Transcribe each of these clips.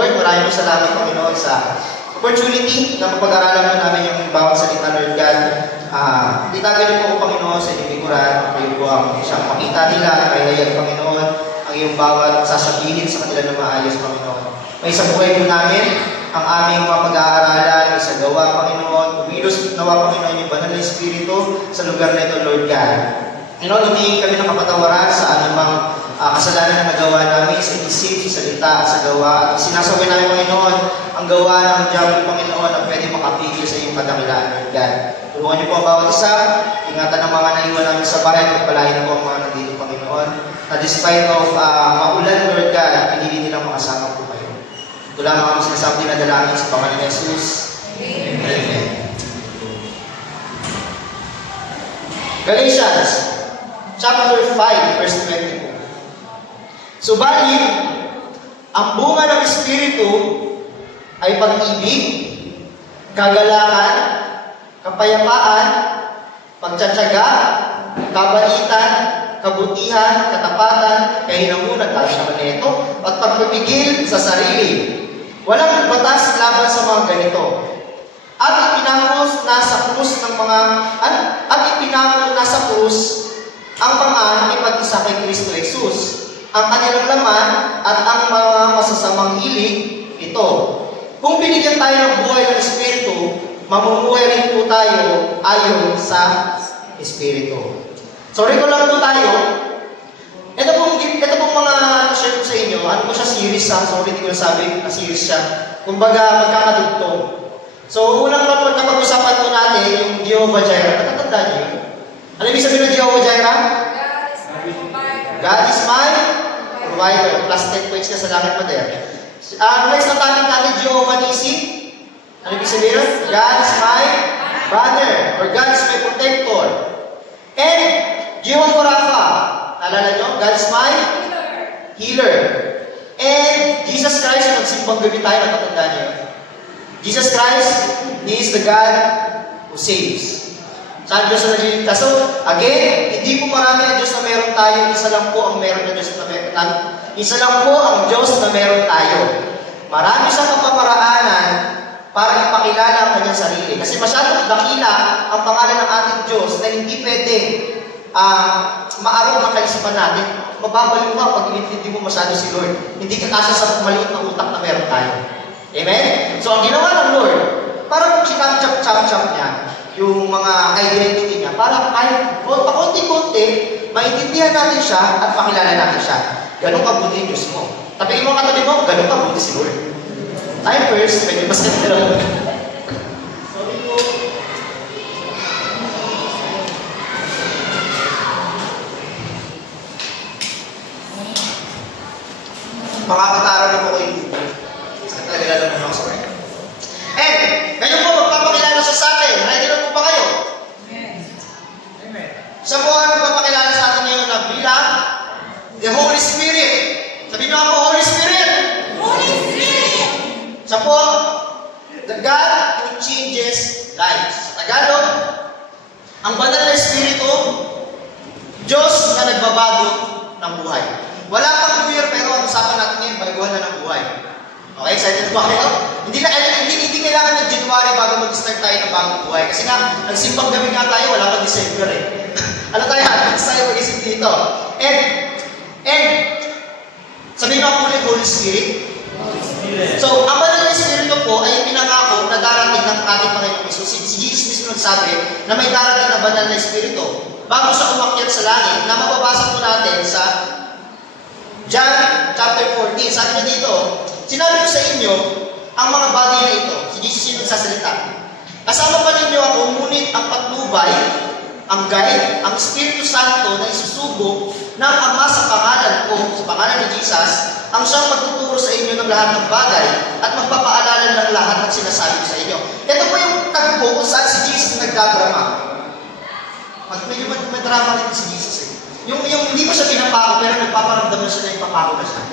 Lord, maraming salamat, Panginoon, sa opportunity na mapag-aralan mo namin yung bawat salita, Lord God. Itagal niyo po ako, Panginoon, sa inyong likuran. Kayo po ang siyang makita nila, kaya Panginoon, ang iyong bawat sasabihin sa kanila na maayos, Panginoon. May sa buhay po namin, ang aming mga pag-aaralan, isagawa, Panginoon. Umilos nawa, Panginoon, yung banal na Espiritu sa lugar na ito, Lord God. Panginoon, humingi kami ng kapatawaran sa anumang kasalanan na nagawa namin sa isip, sa salita, sa gawa. At sinasaway namin, Panginoon, ang gawa ng Diablo, Panginoon, na pwede makapigil sa iyong kadakilaan, Lord God. Tulungan niyo po ang bawat isa. Ingatan ang mga naiwan namin sa bahay. Pagpalain po ang mga nandito, Panginoon. Na despite of maulan, Lord God, pinili nilang makasama po kayo. Ito lamang ang sinasabi na dalangin sa Panginoon ni Jesus. Amen. Galatians chapter 5, verse 24. Subalit, ang bunga ng Espiritu ay pag-ibig, kagalakan, kapayapaan, pagtsatsaga, kabaitan, kabutihan, katapatan, kahinahunan, tayo siya maneto, at pagpipigil sa sarili. Walang batas laban sa mga ganito. At ipinangos nasa krus ng mga ang mga ipag-isa kay Kristo Jesus, ang kanilang laman at ang mga masasamang hilig ito. Kung binigyan tayo ng buhay ng Espiritu, mamumuhay rin po tayo ayon sa Espiritu. So, recall lang po tayo. Ito pong mga share ko sa inyo. Ano po siya, series ha? So, hindi ko nasabi na series siya. Kumbaga, magkakadugtong. So, unang napag-usapan po natin yung Jehovah Jireh. Natatandaan niyo? Ano ibig sabihin ng Jehovah Jireh? God is my provider. Plus 10 points ka sa langit mo there. Next na natin Jehovah Nissi. Ano ibig sabihin? God is my banner. Or God is my protector. And Jehovah Rapha. Alala nyo? God is my healer. And Jesus Christ, magsimbang gabi tayo, natatandaan niyo. Jesus Christ, He is the God who saves. Saan Diyos na nagliligtas? So, again, hindi po marami ang Diyos na meron tayo. Isa lang po ang meron ng Diyos na meron tayo. Isa lang po ang Diyos na meron tayo. Marami siyang pamamaraanan para ipakilala ang kanyang sarili. Kasi masyadong dakila ang pangalan ng ating Diyos na hindi pwede maarong ang kaisipan natin. Mababaliw ka pag inintindi mo masyado si Lord. Hindi ka kasya sa maliit na utak na meron tayo. Amen? So, ang ginawa ng Lord, parang sinap-chap-chap niya yung mga identity niya para kahit pakunti-kunti, maintindihan natin siya at pakilala natin siya. Ganun kabuti yung Diyos mo. Tabihin mo katabi mo, ganun kabuti si Lord. Time first, medyo mas ganda. Sorry po. Makakatara na po kayo. Saan talaga lalo mo ako, sorry. And, ngayon po, magpapakilala siya sa atin. Ready na po ba kayo? Amen. Siya po ang magpapakilala sa atin ngayon na bilang the Holy Spirit. Sabihin niyo ako, Holy Spirit! Holy Spirit! Siya po, the God who changes lives. Sa Tagalog, ang banal na Espiritu, Diyos na nagbabago ng buhay. Wala pang New Year, pero ang usapan natin ngayon, baguhan na ng buhay. Okay, excited ba kayo? Hindi kailangan ng January bago mag-start tayo ng bagong buhay. Kasi nga, nagsimpang gabi nga tayo, wala pang December eh. Ano tayo? Next tayo mag-isip dito. And, sabihin nga po ulit, Holy Spirit. So, ang banal na Espiritu po ay pinangako na darating ng ating Panginoon Jesus. Si Jesus mismo nagsabi na may darating na banal na Espiritu. Bago siya umakyat sa langit, na mababasa po natin sa John chapter 14. Sabi na dito, sinabi ko sa inyo, ang mga bagay na ito, si Jesus yung nagsasalita. Kasama pa ninyo ako, ngunit ang patnubay, ang guide, ang Espiritu Santo na isusubok ng Ama sa pangalan ko, sa pangalan ni Jesus, ang siyang magtuturo sa inyo ng lahat ng bagay at magpapaalala ng lahat ng sinasabi ko sa inyo. Ito po yung tagpo kung saan si Jesus nagdadrama. Medyo may drama rin si Jesus eh. Yung hindi ko siya pinapako, pero nagpaparamdam na siya na yung papako na siya.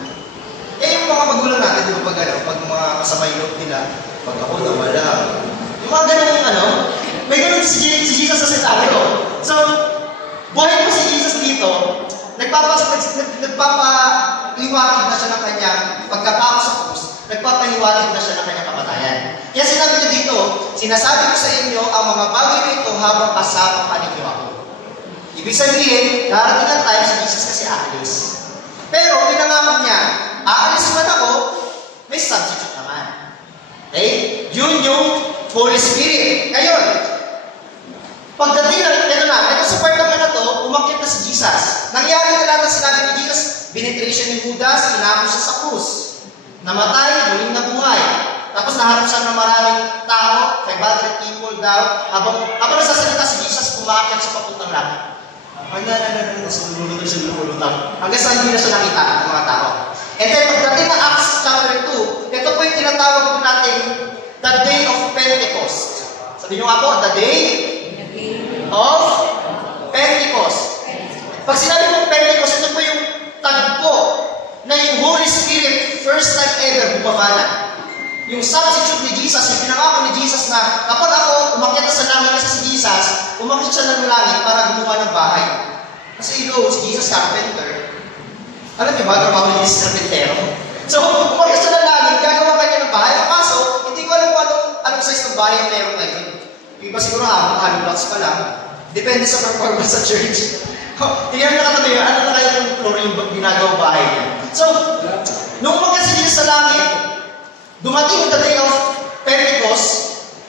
Yung mga magulang natin, di ba, pag mga kasamay loob nila, pag ako nawala. Yung mga ganun may ganun si Jesus sa sinasabi ko. So, buhay ko si Jesus dito, nagpapaliwanag na siya ng kanyang pagkapako sa krus, nagpapaliwanag magpapahiwatig na siya ng kanyang kamatayan. Kaya sinabi niya dito, sinasabi ko sa inyo ang mga bagay nito habang kasama pa ninyo ako. Ibig sabihin, darating ang time si Jesus kasi aalis. Pero pinangako niya, aalis man ako, may substitute naman. Okay? Yun yung Holy Spirit. Ngayon, pagdating ito sa part naman na to, umakyat na si Jesus. Nangyari na lahat ng sinabi ni Jesus, binitray siya ni Judas, inako siya sa krus. Namatay, muling nabuhay. Tapos naharap siya ng maraming tao, 500 people daw. Habang nasasalita si Jesus, umakyat siya papuntang langit. Nasa lulutang. Hanggang saan hindi na siya nakita ng mga tao. And then, pagdating na Acts chapter 2, ito po yung tinatawag po natin, the day of Pentecost. Sabi nyo nga po, the day of Pentecost. Pag sinabi mong Pentecost, ito po yung tagpo na yung Holy Spirit, first time ever, bumabala. Yung substitute ni Jesus, yung pinangako ni Jesus na kapag ako umakyat sa langit kasi si Jesus, umakyat siya ng langit para gumawa ng bahay. Kasi si Jesus carpenter. Alam niyo ba, trabaho ni Jesus carpentero? So, umakyat siya ng langit, gagawa kanya ng bahay. Kaso, hindi ko alam kung anong size ng bahay ang meron ngayon. Yung iba siguro hollow blocks pa lang. Depende sa performance sa church. Tingnan na katabi yun, ano na kaya yung floor yung ginagawang bahay niya. So, nung umakyat si Jesus sa langit, dumating yung the day of Pentecost,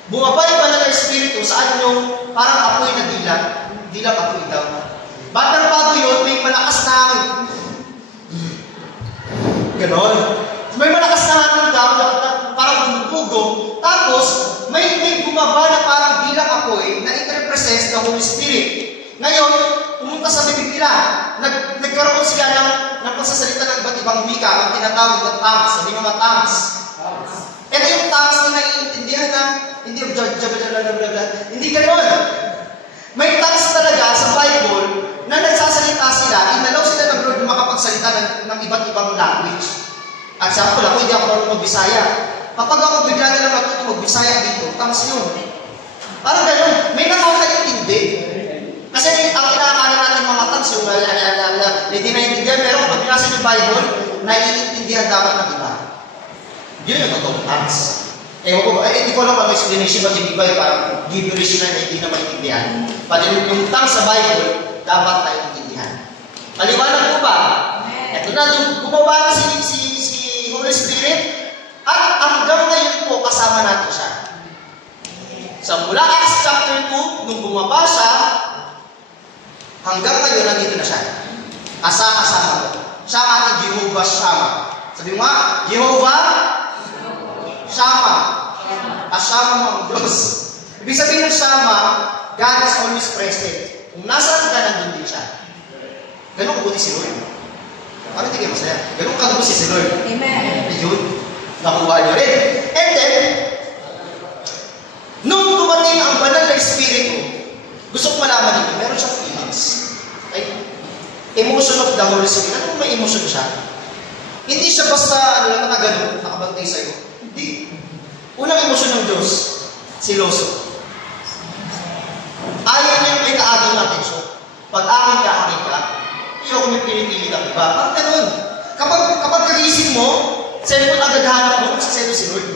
bumaba yung banal na Espiritu, saan yung parang apoy na dilang apoy daw. Bago yun, may malakas na hangin. Ganon. May malakas na hangin daw, parang bumubugong. Tapos, may bumaba na parang dilang apoy na it represents the Holy Spirit. Ngayon, pumunta sa bibig nila. Nagkaroon sila ng pagsasalita ng iba't ibang wika, ang tinatawag na tongues, sabi mga tongues. Ito yung tongues na naiintindihan na hindi hindi gano'n. May tongues talaga sa Bible na nagsasalita sila, inalaw sila ng Lord na makapagsalita ng iba't ibang language. At sabi ko lang, hindi ako marunong mag-Bisaya. Kapag ako bigla na lang matuto mag-Bisaya dito, tongues yun. Parang gano'n, may nakakaintindi. Kasi ang kinakala natin mga tongues, yung hindi naiintindihan, pero kapag binasa yung Bible, naiintindihan dapat ng iba. Yun yung totoong tongues. Hindi ko alam ang explanation, but hindi ba yung parang gibberish na hindi na maintindihan. Pati yung tongues sa Bible, dapat naiintindihan. Maliwanag po ba? Ito na, gumawa na si Holy Spirit, at hanggang ngayon po, kasama natin siya. Sa mula Acts chapter 2, nung bumaba siya, hanggang ngayon, nandito na siya. Kasama ko. Siya ang ating Jehovah Shammah. Sabi mo nga, Jehovah Shammah. Shammah ng Diyos. Ibig sabihin ng Shammah, God is always present. Kung nasaan ka, nandun din siya. Ganun kabuti si Lord. Parang hindi kayo masaya. Ganun kabuti si Lord. Amen. Yun. Nakuha niyo rin. And then, nung dumating ang banal na Espiritu, gusto ko malaman nito, meron siyang feelings. Okay? Emotion of the Holy Spirit. Ano may emotion siya? Hindi siya basta, nakagano, nakabantay sa'yo. Hindi. Unang emosyon ng Diyos, siloso. Ayaw niya yung may kaaging atensyon. Pag akin ka, hindi ako may pinipili ng iba. Parang ganun. Kapag kagising mo, cellphone agad hanap mo, magsaselo si Lord.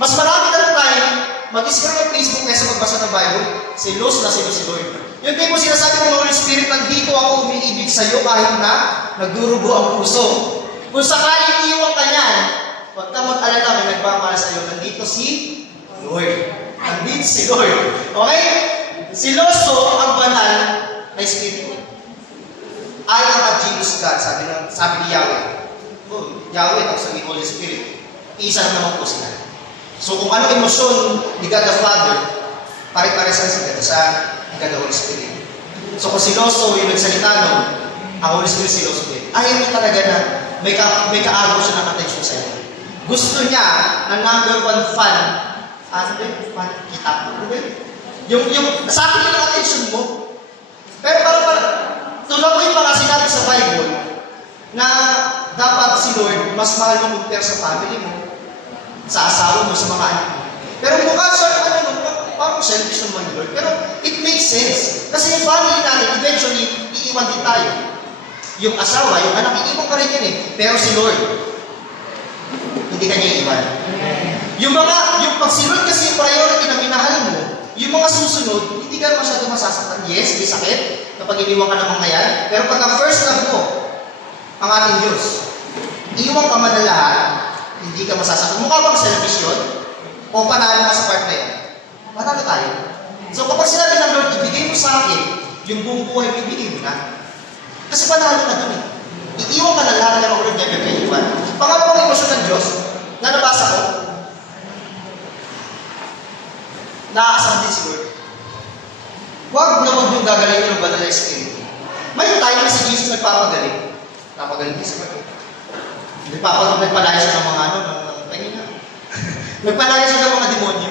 Mas marami ka ng time, mag-scroll ng Facebook kaysa magbasa ng Bible, selos na selo si Lord. Yung tipo sinasabi ng Holy Spirit, nandito ako umiibig sa iyo kahit na nagdurugo ang puso. Kung sakaling iwan ka niyan, huwag ka mag-alala, may nagpapala sa iyo. Nandito si Lord. Nandito si Lord. Okay? Siloso ang banal na Espiritu. I am a jealous God, sabi ni Yahweh. Yahweh, tapos sabi Holy Spirit. Isa naman po sila. So kung ano emosyon ni God the Father, pare-paresan sa God sa God the Holy Spirit. So kung siloso yung nagsalita nun, ang Holy Spirit siloso din. Ayaw niya talaga na may kaagaw siya ng attention sa iyo. Gusto niya na number one fan, kita mo. Yung sa akin yung attention mo. Pero tulad ko yung mga sinabi sa Bible na dapat si Lord mas mahal mo compare sa family mo, sa asawa mo, sa mga anak mo. Pero mukha siya, parang selfish naman Lord. Pero it makes sense. Kasi yung family natin, eventually, iiwan din tayo. Yung asawa, yung anak, iiwan pa rin yan eh. Pero si Lord, hindi ka niya iiwan. Yung pag si Lord kasi yung priority na minahal mo, yung mga susunod, hindi ka masyado masasaktan. Yes, may sakit kapag iniwan ka ng mga yan. Pero pagka first love mo, ang ating Diyos, iwan ka man na lahat, hindi ka masasaktan. Mukha bang selfish yun? O panalo ka sa part na yun? Panalo tayo. So kapag sinabi ng Lord, ibigay mo sa akin, yung buong buhay mo, ibigay mo na. Kasi panalo ka dun eh. Iiwan ka na lahat ng Lord, never ka iwan. Pangalawang emosyon ng Diyos, na nabasa ko, naaasahan din si Lord. Huwag na huwag yung gagalingin ng banal na Espiritu. May time na si Jesus nagpapagaling. Napagaling din si Lord. Nagpalaya siya ng mga nagpalaya siya ng mga demonyo.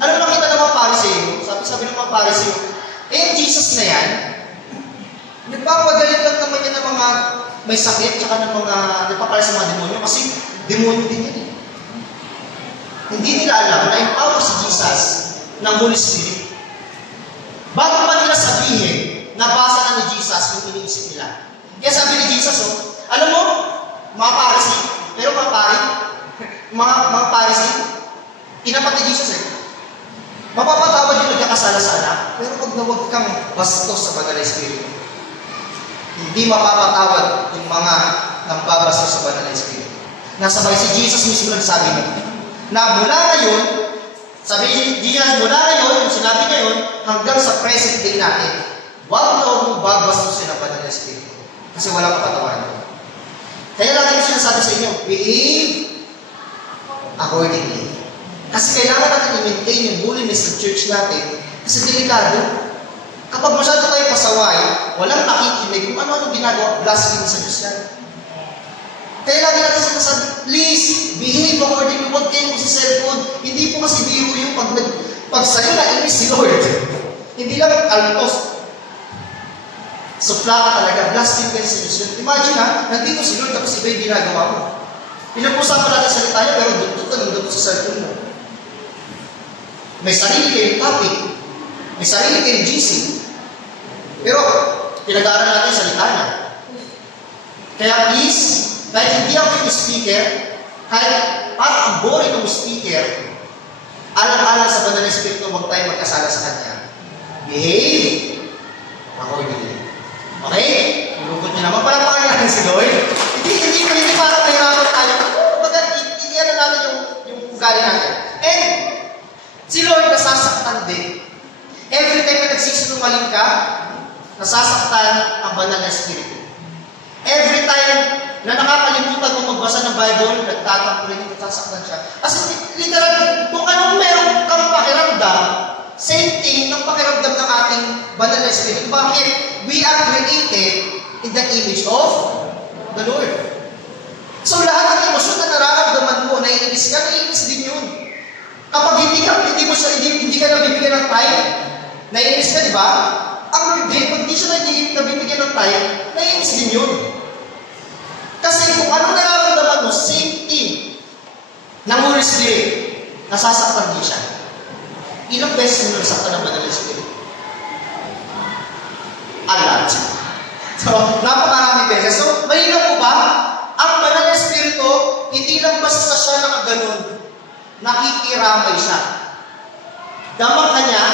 Alam mo, nakita ng mga Pariseo, sabi ng mga Pariseo, Jesus na yan, nagpapagaling lang naman yan ng mga may sakit, tsaka ng mga nagpapalaya sa mga demonyo, kasi demonyo din yan eh. Hindi nila alam na empower si Jesus ng Holy Spirit. Bago pa nila sabihin, nabasa na ni Jesus yung iniisip nila. Kaya sabi ni Jesus, alam mo, mga Pariseo, pero mga Pariseo, tinapat ni Jesus mapapatawad yung nagkakasala sa anak, pero pag nawag kang bastos sa banal na Espiritu, hindi mapapatawad yung mga nambabastos sa banal na Espiritu. Nasabay si Jesus mismo nagsabi niya, na mula ngayon, sabi niya, mula ngayon, yung sinabi niya yun, hanggang sa present day natin, wag na mong babastusin ang banal na Espiritu. Kasi walang kapatawaran. Kaya lagi yung sinasabi sa inyo, behave accordingly. Kasi kailangan natin i-maintain yung holiness ng church natin. Kasi delikado. Kapag masyado tayo pasaway, walang nakikinig kung ano-ano ginagawa, blasphemy sa Diyos yan. Kaya lagi natin sinasabi, please, behave accordingly. Huwag kayo sa cellphone. Hindi po kasi biro yung pag sa'yo na-inis si Lord. Hindi lang altos. Sufla ka talaga, blasphemy kayo sa Diyos. Imagine nandito si Lord tapos iba yung ginagawa mo. Pinag-usapan natin sa tayo, pero dudot sa cellphone mo. May sarili kayong topic. May sarili kayong GC. Pero, pinag-aaral natin sa salita niya. Kaya please, kahit hindi ako yung speaker, kahit parang boring yung speaker, alang-alang sa banal na Espiritu, huwag tayo magkasala sa Kanya. Behave accordingly. Okay? Ilugod niyo naman. Palapakan natin si Lord. Hindi parang mahirapan tayo. Hindi ano natin yung ugali natin. And, si Lord nasasaktan din. Every time na nagsisinungaling ka, nasasaktan ang banal na Espiritu. Every time na nakakalimutan mo magbasa ng Bible, nagtatampo rin yung nasasaktan siya. As literal, kung anong meron kang pakiramdam, same thing ng pakiramdam ng ating banal na Espiritu. Bakit? We are created in the image of the Lord. So lahat ng emosyon na nararamdaman mo, naiinis ka, naiinis din yun. Kapag hindi ka nabibigyan ng time, naiinis ka, di ba? Ang Lord din, pag hindi siya nabibigyan ng time, naiinis din yun. Kasi kung anong nararamdaman mo, same thing ng Holy Spirit, nasasaktan din siya. Ilang beses mo nasaktan ng banal na Espiritu? A lot. So, napakarami beses. So, malinaw po ba? Ang banal na Espiritu, hindi lang basta siya nakaganon. Nakikiramay siya. Damang ka niya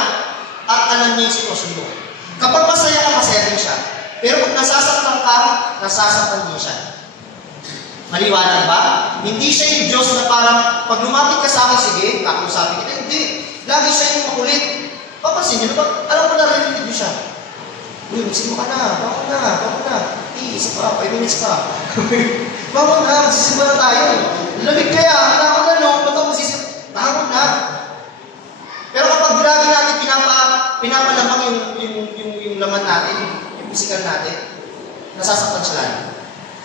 at alam niya yung sitwasyon mo. Kapag masaya rin siya. Pero kung nasasaktan ka, nasasaktan din siya. Maliwanag ba? Hindi siya yung Diyos na parang pag lumapit ka sa akin, sige, kakusapin kita. Hindi. Lagi siya yung makulit. Papansin niyo, alam mo na rin hindi siya. Uy, magsimo ka na. Bako na. Isa pa, 5 minutes pa. Bako na, magsisimba na tayo. Lamig kaya, takot na no, ba't ako magsisimba? Takot na. Pero kapag lagi natin pinapalamang yung laman natin, yung physical natin, nasasaktan siya lang.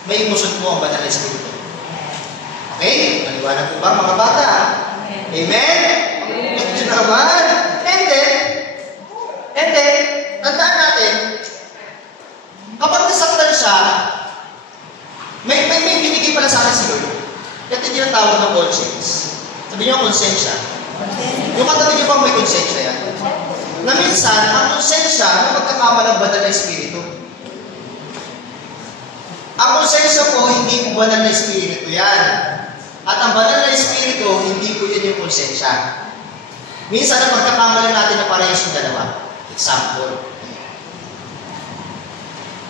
May emosyon po ang banal na Espiritu. Okay? Maliwanag po ba mga bata? Amen? Ito naman. And then, tandaan natin, kapag nasaktan siya, may binigay pala sa akin si Lord. Ito yung tinatawag ng conscience. Sabi niyo, konsensya. Yung katabi niyo bang may konsensya yan? Na minsan, ang konsensya na magkakamalang banal na Espiritu. Ang konsensya po, hindi po banal na Espiritu yan. At ang banal na Espiritu, hindi po yun yung konsensya. Minsan ang pagkakamala natin na parehas yung dalawa. Example.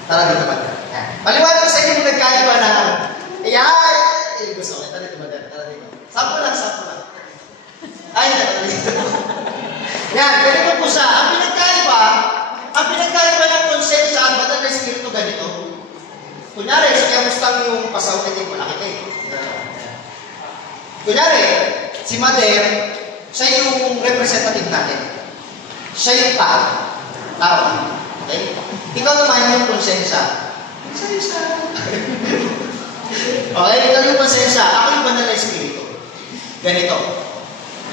Tara dito ba? Paliwanag sa inyo kung nagkaiba na gusto ko. Tara dito ba? Tara dito. Sample lang. Ay, tara dito. Yan, ganito po siya. Ang pinagkaiba ng konsensya at banal na Espiritu ganito. Kunyari, sa kaya mustang yung pasaw na din malaki kayo. Kunyari, si Mother, siya yung representative natin. Siya yung tao. Okay? Ikaw naman yung konsensya. Konsensya. Okay, ikaw yung konsensya. Ako yung banal na Espiritu. Ganito.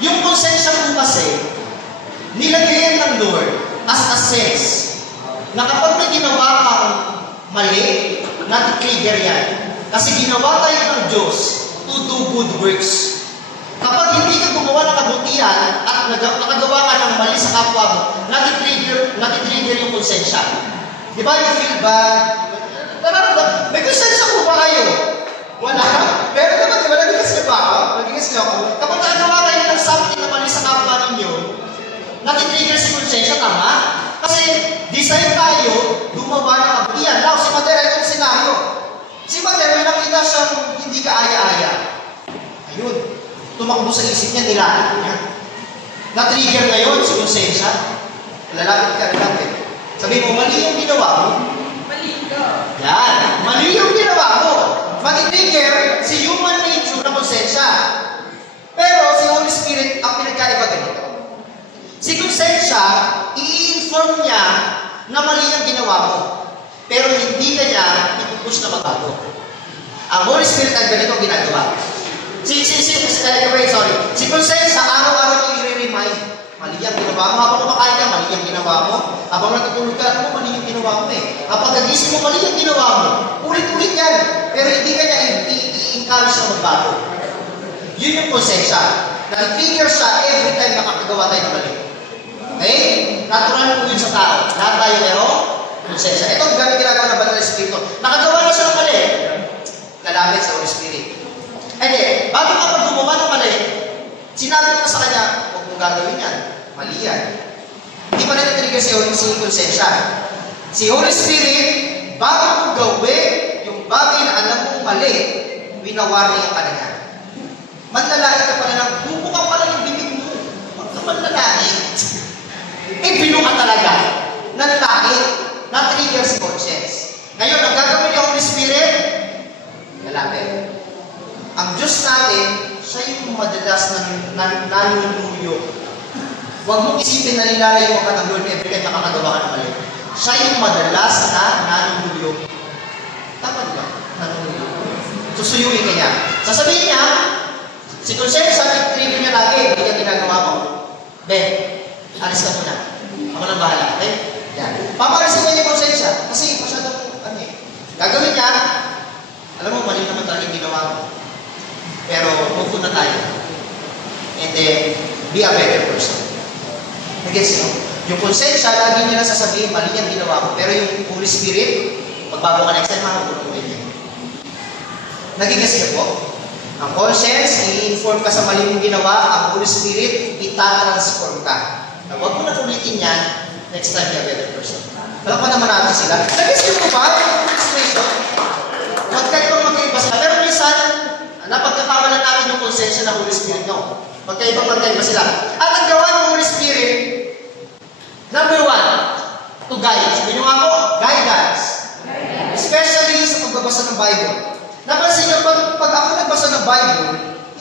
Yung konsensya ko kasi, nilagyan ng Lord as a sense na kapag may ginawa kang mali, nati-trigger yan. Kasi ginawa tayo ng Diyos to do good works. Kapag hindi ka gumawa ng kabutihan at nakagawa ka ng mali sa kapwa mo, nati-trigger yung konsensya. Di ba you feel bad? May konsensya ko ba kayo? Wala. Pero naman, di ba nagigas niyo ba ako? Nagigas niyo ako. Kapag nakagawa kayo ng something na mali sa kapwa ninyo, nati-trigger si konsensya, tama? Kasi design tayo, gumawa ng kabutihan. Now, si Mother, ito yung senaryo. Si Mother, may nakita siyang hindi kaaya-aya. Ayun. Tumakbo sa isip niya, nilalit niya. Na-trigger ngayon si konsensya. Lalapit ka. Sabi mo, mali yung ginawa mo. Mali ka. Yan. Mali yung ginawa mo. Mati-trigger si human nature na konsensya. Pero si Holy Spirit, ang pinagkaiba ganito. Si konsensya, i-inform niya na mali ang ginawa mo. Pero hindi kanya ipupush na magbago. Ang Holy Spirit ang ganito ginagawa. Si konsensya, araw-araw yung i-remind. Mali ang ginawa mo. Habang kumakain ka, mali ang ginawa mo. Habang natutulog ka, mali ang ginawa mo eh. Habang nagising mo, mali ang ginawa mo. Ulit-ulit yan. Pero hindi kanya i-encourage na magbago. Yun yung konsensya. Nag-trigger siya every time nakakagawa tayo ng mali. Okay? Natural po yun sa tao. Lahat tayo meron konsensya. Ito ang ganang ginagawa ng banal na Espiritu. Nakagawa na siya ng mali. Lalapit sa Holy Spirit. Hindi, bago kapag gumawa ng mali, sinabi ko sa kanya, huwag mong gagawin yan. Mali yan. Hindi pa nag-trigger si konsensya. Si Holy Spirit, bago mong gawin yung bagay na alam mong mali, winawarning ka na niya. Manlalait ka pala ng, bubukang pala yung bibig mo. Huwag ka manlalait. Binu ka talaga. Nanlalait. Na-trigger si conscience. Ngayon, ang gagawin ni Holy Spirit, lalapit. Ang Diyos natin, siya yung madalas nanunuyo. Huwag mong isipin na nilalayo ka ng Lord every time nakakagawa ka ng mali. Siya yung madalas na nanunuyo. Tama di ba? Nanunuyo. Susuyuin ka niya. Sasabihin niya, si conscience, trigger niya lagi, hindi niya ginagawa mo. Alis ka muna. Ako nang bahala. Okay? Yan. Paparisin niya yung conscience kasi masyadong, gagawin niya, alam mo, mali naman talaga yung ginawa mo. Pero, move na tayo. And then, be a better person. Nag-gets nyo? Yung konsensya, lagi nila sasabihin, mali yung ginawa mo. Pero yung Holy Spirit, pagbago ka next time, makakulunin niya. Nag-gets nyo po? Ang conscience, i-inform ka sa mali mong ginawa. Ang Holy Spirit, ita-transform ka. Na huwag mo na ulitin yan, next time, be a better person. Alam pa naman natin sila. Nag-gets nyo po ba? Huwag kayo pang magkaiba sila. Pero minsan, napagkakamalan natin yung konsensya ng Holy Spirit, no? Magkaiba sila. At ang gawa ng Holy Spirit, number one, to guide. Sabi nyo nga po, guidance. Especially sa pagbabasa ng Bible. Napansin nyo, pag ako nagbasa ng Bible,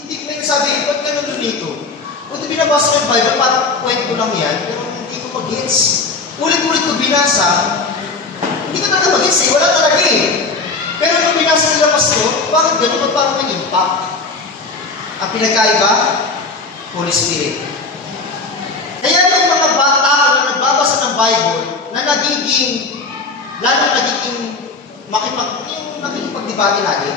hindi ko may sabi, ba't ka nandun dito? Kung binabasa ko yung Bible, parang kwento lang yan, pero hindi ko mag-gets. Ulit-ulit ko binasa, hindi ko talaga mag-gets eh, wala talaga eh. Pero nung binasa nila Pastor, bakit gano'n? Ba't parang may impact? Ang pinagkaiba, Holy Spirit. Kaya yung mga bata na nagbabasa ng Bible, na nagiging, lalo nagiging nakikipagdebate lagi,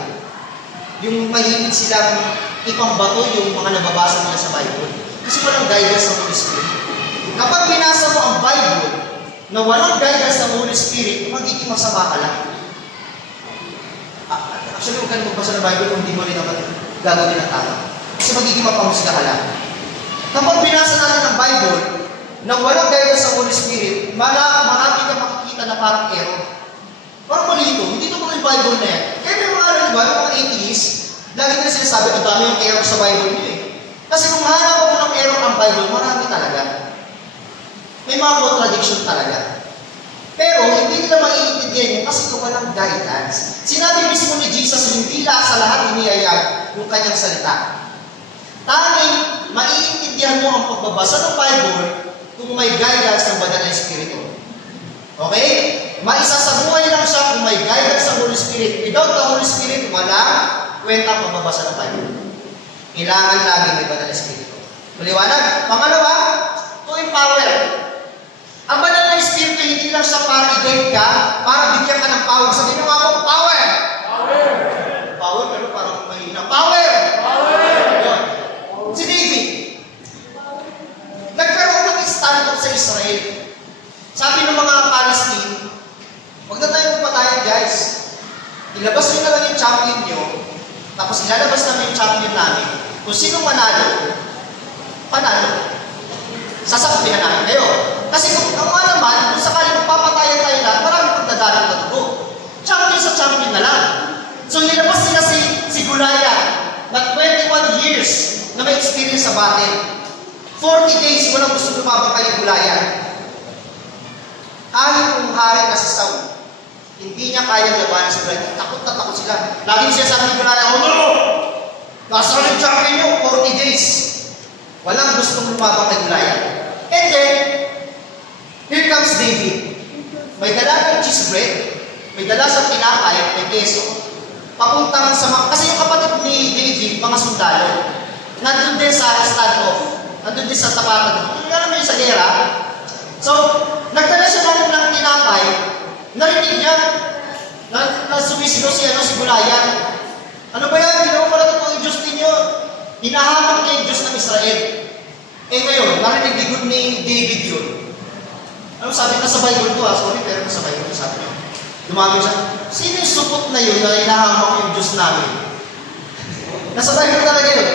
yung mahilig silang ipambato yung mga nababasa nila sa Bible. Kasi walang guidance ng Holy Spirit. Kapag binasa mo ang Bible, na walang guidance ng Holy Spirit, magiging masama ka lang. Actually, huwag ka na magbasa ng Bible kung hindi mo rin naman gagawin ng tama. Kasi magiging mapahusga ka lang. Kapag binasa natin ang Bible, na walang guidance sa Holy Spirit, marami ka makikita na parang error. Parang mali ito. Hindi ito mga yung Bible na yan. Kaya may mga ano ba, mga atheists, lagi na sinasabi, ang dami yung error sa Bible niyo eh. Kasi kung hanapan mo ng error ang Bible, marami talaga. May mga contradiction talaga. Pero hindi nila maiintindihan yun kasi walang guidance. Sinabi mismo ni Jesus, hindi sa lahat iniyayag yung kanyang salita. Tanging maiintindihan mo ang pagbabasa ng Bible kung may guidance ng Banal na Espiritu. Okay? Maisasabuhay lang siya kung may guidance ng Holy Spirit. Without the Holy Spirit, walang kwenta pagbabasa ng Bible. Kailangan lagi may Banal na Espiritu. Maliwanag. Pangalawa, to empower. Ang Banal na Espiritu, hindi lang siya para i-guide ka, para bigyan ka ng power. Sabihin mo nga po, power! Power! Power, pero parang mahina. Power! Power! Yun. Si David, nagkaroon ng stand-up sa Israel. Sabi ng mga Palestine, huwag na tayo magpatayan, guys. Ilabas nyo na lang yung champion nyo, tapos ilalabas namin yung champion namin. Kung sino manalo, panalo. Sasakupin na namin kayo. Kasi kung naman, kung sakali magpapatayan tayo lahat, maraming pagdadalang na dugo. Champion sa champion na lang. So nilabas nila si Goliath na 21 years na may experience sa battle. 40 days walang gusto lumabang kay Goliath. Kahit kung hari na si Saul, hindi niya kayang labanan si Goliath. Takot na takot sila. Laging siya sabi ni Goliath, oh no! Nasa rin champion niyo, 40 days. Walang gustong lumabang kay Goliath. And then, here comes David. May dala ng cheese bread, may dala sa tinapay, may keso. Papuntang sa mga, kasi yung kapatid ni David, mga sundalo, nandun din sa standoff, nandun din sa tapatan. Yung naman yung sa gera. So, nagdala siya ng tinapay, narinig niya, na sumisigaw si Goliath. Ano ba yan? Ginawa pala ito yung Diyos ninyo. Hinahamak niya yung Diyos ng Israel. Eh ngayon, narinig ni David yun. Ano sabi na sa Bible ko, sorry, pero sa Bible ko sabi niya. Dumami siya, sino yung supot na yun na hinahamak yung Diyos namin? Nasa Bible talaga yun.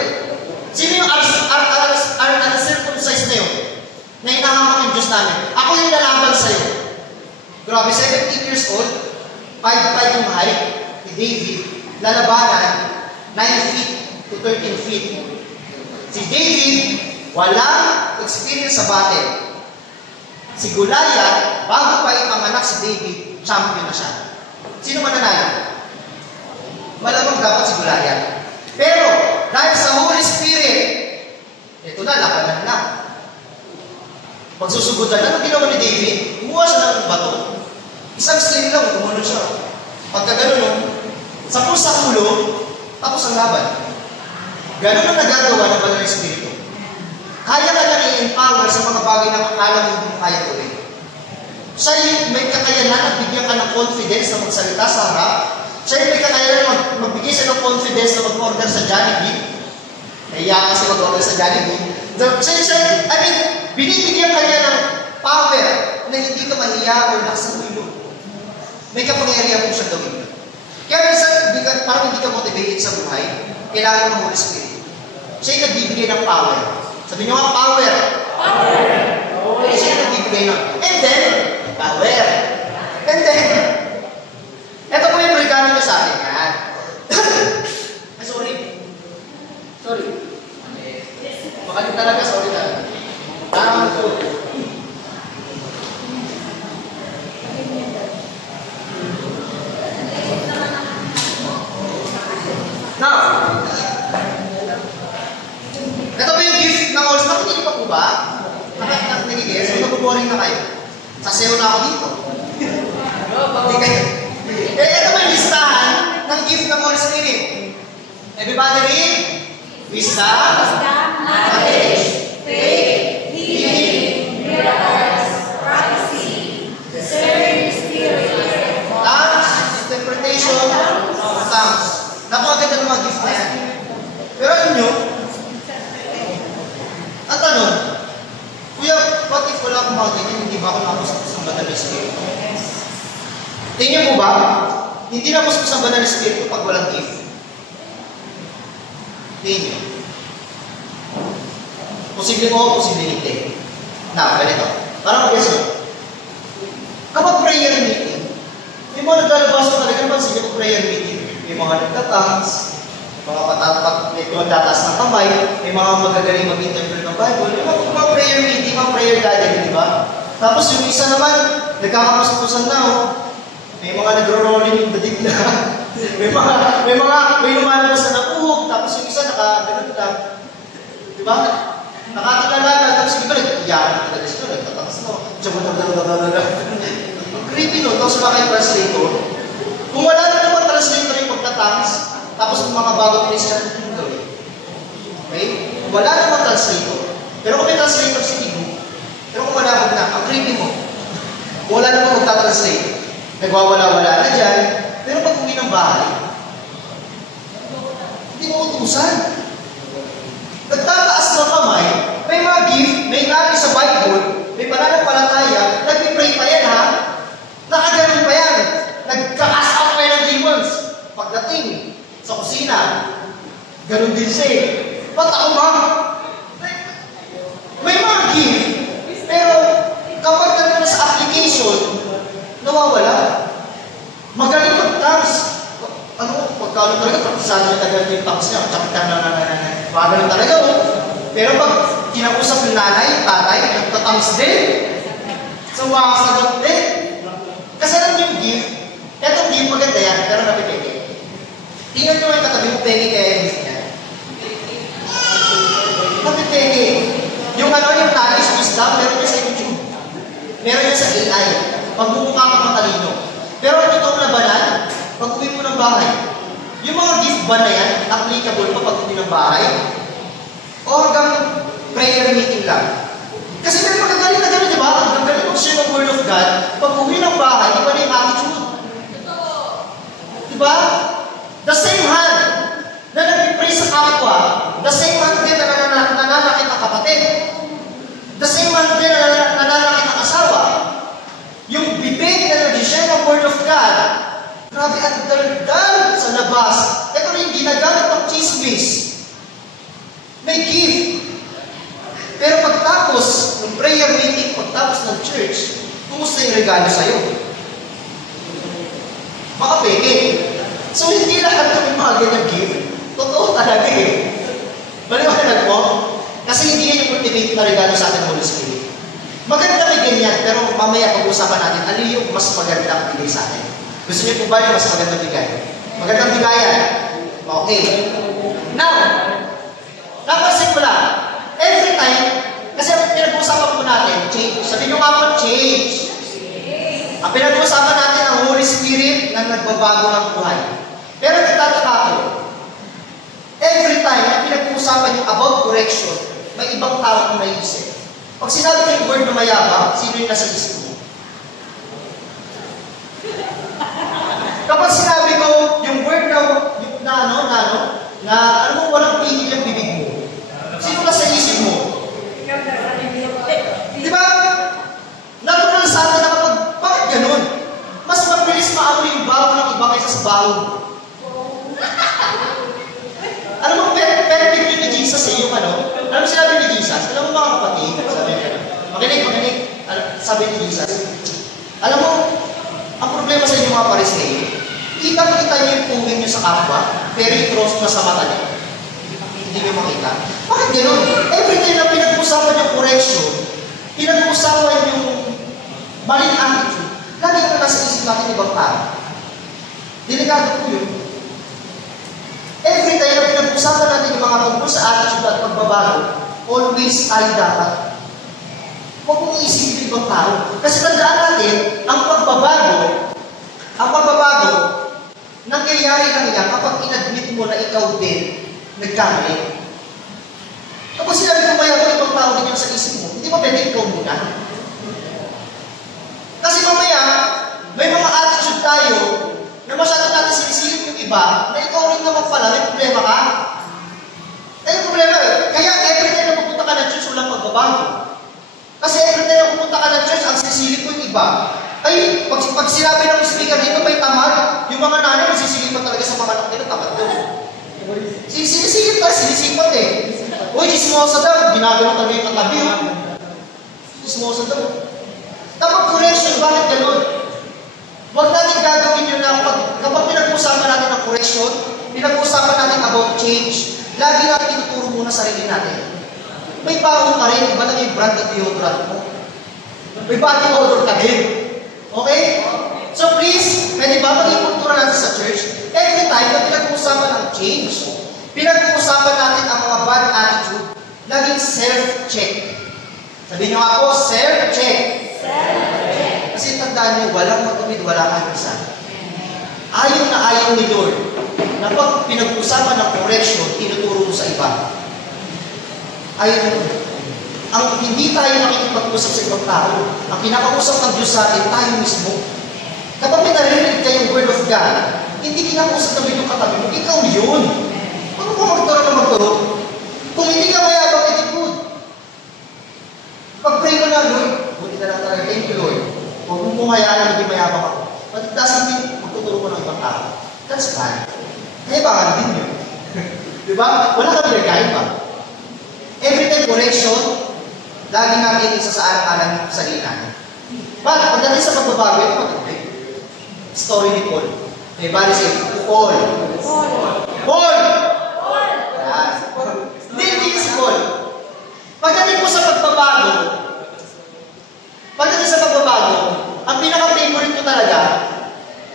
Sino yung uncircumcised na yun na hinahamak yung Diyos namin? Ako yung lalaban sa'yo. Grabe, 17 years old, 5'5" yung height ni David, lalabanan, 9 feet to 13 feet. Si David, walang experience sa battle. Si Goliath, bago pa ipanganak si David, champion na siya. Sino mananalo? Malamang dapat si Goliath. Pero, dahil sa Holy Spirit, ito na, labanan na. Pagsusugudan, ano ginawa ni David? Kumuha siya ng bato. Isang sling lang, kumuha siya. Pagka gano'n, sapos sa ulo, tapos ang laban. Gano'n ang nagagawa ng Banal na Espiritu. Kaya ka lang i-empower sa mga bagay na akala mo hindi mo kaya gawin. Siya yung may kakayanan at bigyan ka ng confidence na magsalita sa harap. Siya yung may kakayanan na magbigay siya ng confidence na mag-order sa Jollibee. Kaya kasi mag-order sa Jollibee. Binibigyan ka niya ng power na hindi ka mahiya o nasa ulo. May kapangyarihan mo siya gawin. Kaya minsan, parang hindi ka motivated sa buhay, kailangan ng Holy Spirit. Siya yung nagbibigay ng power. Sabi niyo nga, power. Power. Siya yung nagbibigay ng. And then, power. And then, eto po yung regalo niya sa akin. Yan. Ay, sorry. Sorry. Makalit talaga, sorry na. Parang po. Now, ito ba yung gift ng Ols? Nakinig pa po ba? Nagigess? Magbuboring na kayo. Sasayaw na ako dito. Hindi kayo. Ito ba yung listahan ng gift ng Holy Spirit? Everybody read? Wisdom, knowledge, faith, healing, miracles, prophecy, discerning spirit, tongues, interpretation of tongues. Napakaganda ng mga gift na yan. Pero alam nyo, ang tanong, Kuya, what if wala akong mga ganyan, hindi ba ako napasok sa Banal na Espiritu? Tingnan mo ba, hindi napasok sa Banal na Espiritu pag walang gift. Tingin nyo. Posible mo, posible hindi. Na, ganito. Parang mag-guess nyo. Kapag prayer meeting, may mga naglalabas ko talaga naman sige kung prayer meeting. May mga nagtatangs, mga may magtataas ng kamay, may mga magagaling mag-interpret ng Bible, may mga prayer meeting, mga prayer gathering, di ba? Tapos yung isa naman, nagkakapustusan na, oh. May mga nagro-rolling yung dadig na. may lumalabas na ng uhog, tapos yung isa nakaganon lang. Di ba? Nakatilala na, tapos yung iba nag-iyakan talaga sila, nagtatangs na. Creepy no, tapos ba kayo translator? Kung wala na naman translator yung pagtatangs, tapos yung mga bagong Christian, yung gawin. Okay? Kung wala naman translator, pero kung may translator, sige. Pero kung wala na, ang creepy mo. Kung wala naman magta-translate, nagwawala-wala na dyan, pero pag uwi ng bahay, hindi mo utusan. Nagtataas ng kamay, may mga gift, may nabi sa Bible, may pananampalataya, nag-pray pa yan ha, nakaganon pa yan, nagka-cast out pa yan ng demons. Pagdating sa kusina, ganon din siya eh. Ba't ako ma'am? May mga gift, pero kapag na sa application, nawawala. Magaling mag-tanks. Pagkalo talaga, praktisan niya tagal yung tanks niya. Magaling talaga, oh. Pero pag kinakusap yung nanay, tatay, nagtatanks din. So, makasagot din. Kasi lang yung gift, etong gift maganda yan, pero napipili. Tingnan nyo yung katabi mo, pegi kaya yung gift niya. Napipili. Yung yung knowledge wisdom, meron niya sa YouTube. Meron niya sa AI. Pagmumukha ka matalino. Pero ang totoong labanan, pag uwi mo ng bahay, yung mga gift ba na yan, applicable pa pag uwi ng bahay? O hanggang prayer meeting lang? Kasi may magagaling na gano'n, di ba? Ang gagaling mag-share ng Word of God, pag uwi ng bahay, iba na yung attitude. Di ba? The same hand na nag-pray sa kapwa, the same hand din na nananakit ang kapatid. The same hand din na nananakit ang asawa. Yung bibig na nag-share ng Word of God, grabe ang daldal sa labas. Ito rin ginagamit ng chismis. May gift. Pero pagtapos ng prayer meeting, pagtapos ng church, kumusta yung regalo sa'yo? Baka peke. So hindi lahat kami mga ganyang gift. Totoo talaga eh. Maliwanag mo? Kasi hindi yan yung ultimate na regalo sa atin ng Holy Spirit. Maganda may ganyan, pero mamaya pag-usapan natin, ano yung mas magandang bigay sa atin? Gusto niyo po ba yung mas magandang bigay? Magandang bigayan? Okay. Now, napansin ko lang, every time, kasi pinag-uusapan po natin, change. Sabi nyo nga po, change. Ang pinag-uusapan natin ang Holy Spirit na nagbabago ng buhay. Pero nagtataka ko, every time na pinag-uusapan yung about correction, may ibang tao kong naisip. Pag sinabi ko yung word na mayabang, sino yung nasa isip mo? Kapag sinabi ko yung word na ano, walang pigil yung bibig mo, sino nasa isip mo? Di ba? Natural sa atin na kapag, bakit ganun? Mas mabilis maamoy yung baho ng iba kaysa sa baho. Alam mo, perfect yun ni Jesus eh, yung ano? Alam mo sinabi ni Jesus? Alam mo mga kapatid? Makinig. Sabi ni Jesus. Alam mo, ang problema sa inyo mga Pariseo, kita niyo yung puwing niyo sa kapwa, pero yung cross na sa mata niyo. Hindi niyo makita. Bakit gano'n? Every time na pinag-usapan yung correction, pinag-usapan yung maling attitude, lagi na nasa isip natin ibang tao. Delikado po yun. Every time na pinag-usapan natin yung mga tungkol sa attitude at pagbabago, always tayo dapat. Huwag mong iisipin ibang tao. Kasi tandaan natin, ang pagbabago, nangyayari lang yan kapag inadmit mo na ikaw din nagkamali. Kapag sinabi ko mayabang ibang tao din yan sa isip mo, hindi ba pwede ikaw muna? Kasi mamaya, may mga attitude tayo na masyado natin sinisilip yung iba, na ikaw rin naman pala, may problema ka. May problema eh. Kaya every time na pupunta ka ng church, walang magbabago. Kasi every time na pupunta ka ng church, ang sisilip ko yung iba. Ay, pag sinabi ng speaker dito, may tamad. Yung mga nanay, masisilipan talaga sa mga anak nila, tamad doon. Sinisikip tayo, sinisipat eh. Uy, chismosa daw. Ginagano kami yung katabi. Chismosa daw. Dapat correction, bakit ganun? Huwag natin gagawin yun na kapag pinag-usapan natin ng correction, pinag-usapan natin about change, lagi natin tinuturo muna sarili natin. May baon ka rin, iba lang yung brand at deodorant mo. May body odor ka din. Okay? So please, pwede ba maging kultura natin sa church? Every time na pinag-uusapan ng change, pinag-uusapan natin ang mga bad attitude, laging self-check. Sabihin nyo nga po, self-check. Kasi tandaan nyo, walang matumid, wala kang isa. Ayaw na ayaw ni Lord na pag pinag-usapan ng correction, tinuturo mo sa iba. Ayaw na Lord. Ang hindi tayo nakikipag-usap sa ibang tao, ang kinakausap ng Diyos sa atin, tayo mismo. Kapag may narinig kayong word of God, hindi kinakausap namin yung katabi mo, ikaw yun. Ano kung magturo na magturo? Kung hindi ka mayabang, hindi good. Pag-pray mo na, Lord, buti na lang talaga, thank you, Lord. Huwag mo hayaan na hindi mayabang ako. But it doesn't mean magtuturo ko ng ibang tao. That's bad. Nayabangan din yun. Diba? Wala kang nagkain pa. Every time correction, lagi natin isa sa alang-alang sa sarili. But, pagdating sa pagbabago, ito matubig. Story ni Paul. May bali siya, Paul. Paul! Yes. Hindi si Paul. Pagdating po sa pagbabago, ang pinaka-favorite ko talaga,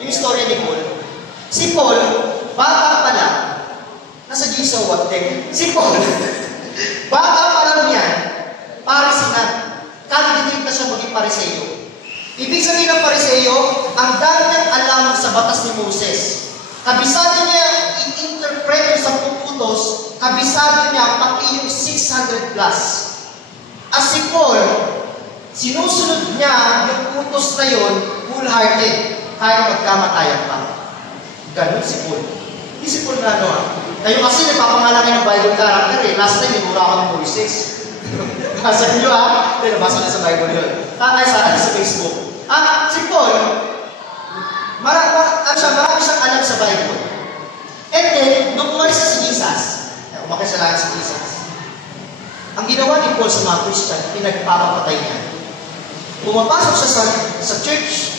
yung story ni Paul. Si Paul, bata pa lang, nasa Giso, what the? Si Paul, bata pa lang yan, Pharisee na. Kandidating na siya maging Phariseo. Ibig sabihin ng Phariseo, ang dami niyang alam sa batas ni Moses. Kabisado niya i-interpret yung 10 utos, kabisado niya pati yung 600 plus. As si Paul, sinusunod niya yung utos na yun, full-hearted, kaya magkamatayan pa. Ganun si Paul. Hindi si Paul na ano Kayo kasi napapangalan ng Bible character eh. Last time, nagmura ako ng Moises. Nasa nyo nabasa na sa Bible yun. Ay, sa Facebook. Si Paul, marami siyang alam sa Bible. And then, nung umalis na si Jesus, umalis na lang si Jesus, ang ginawa ni Paul sa mga Christian, pinagpapapatay niya. Pumapasok siya sa church,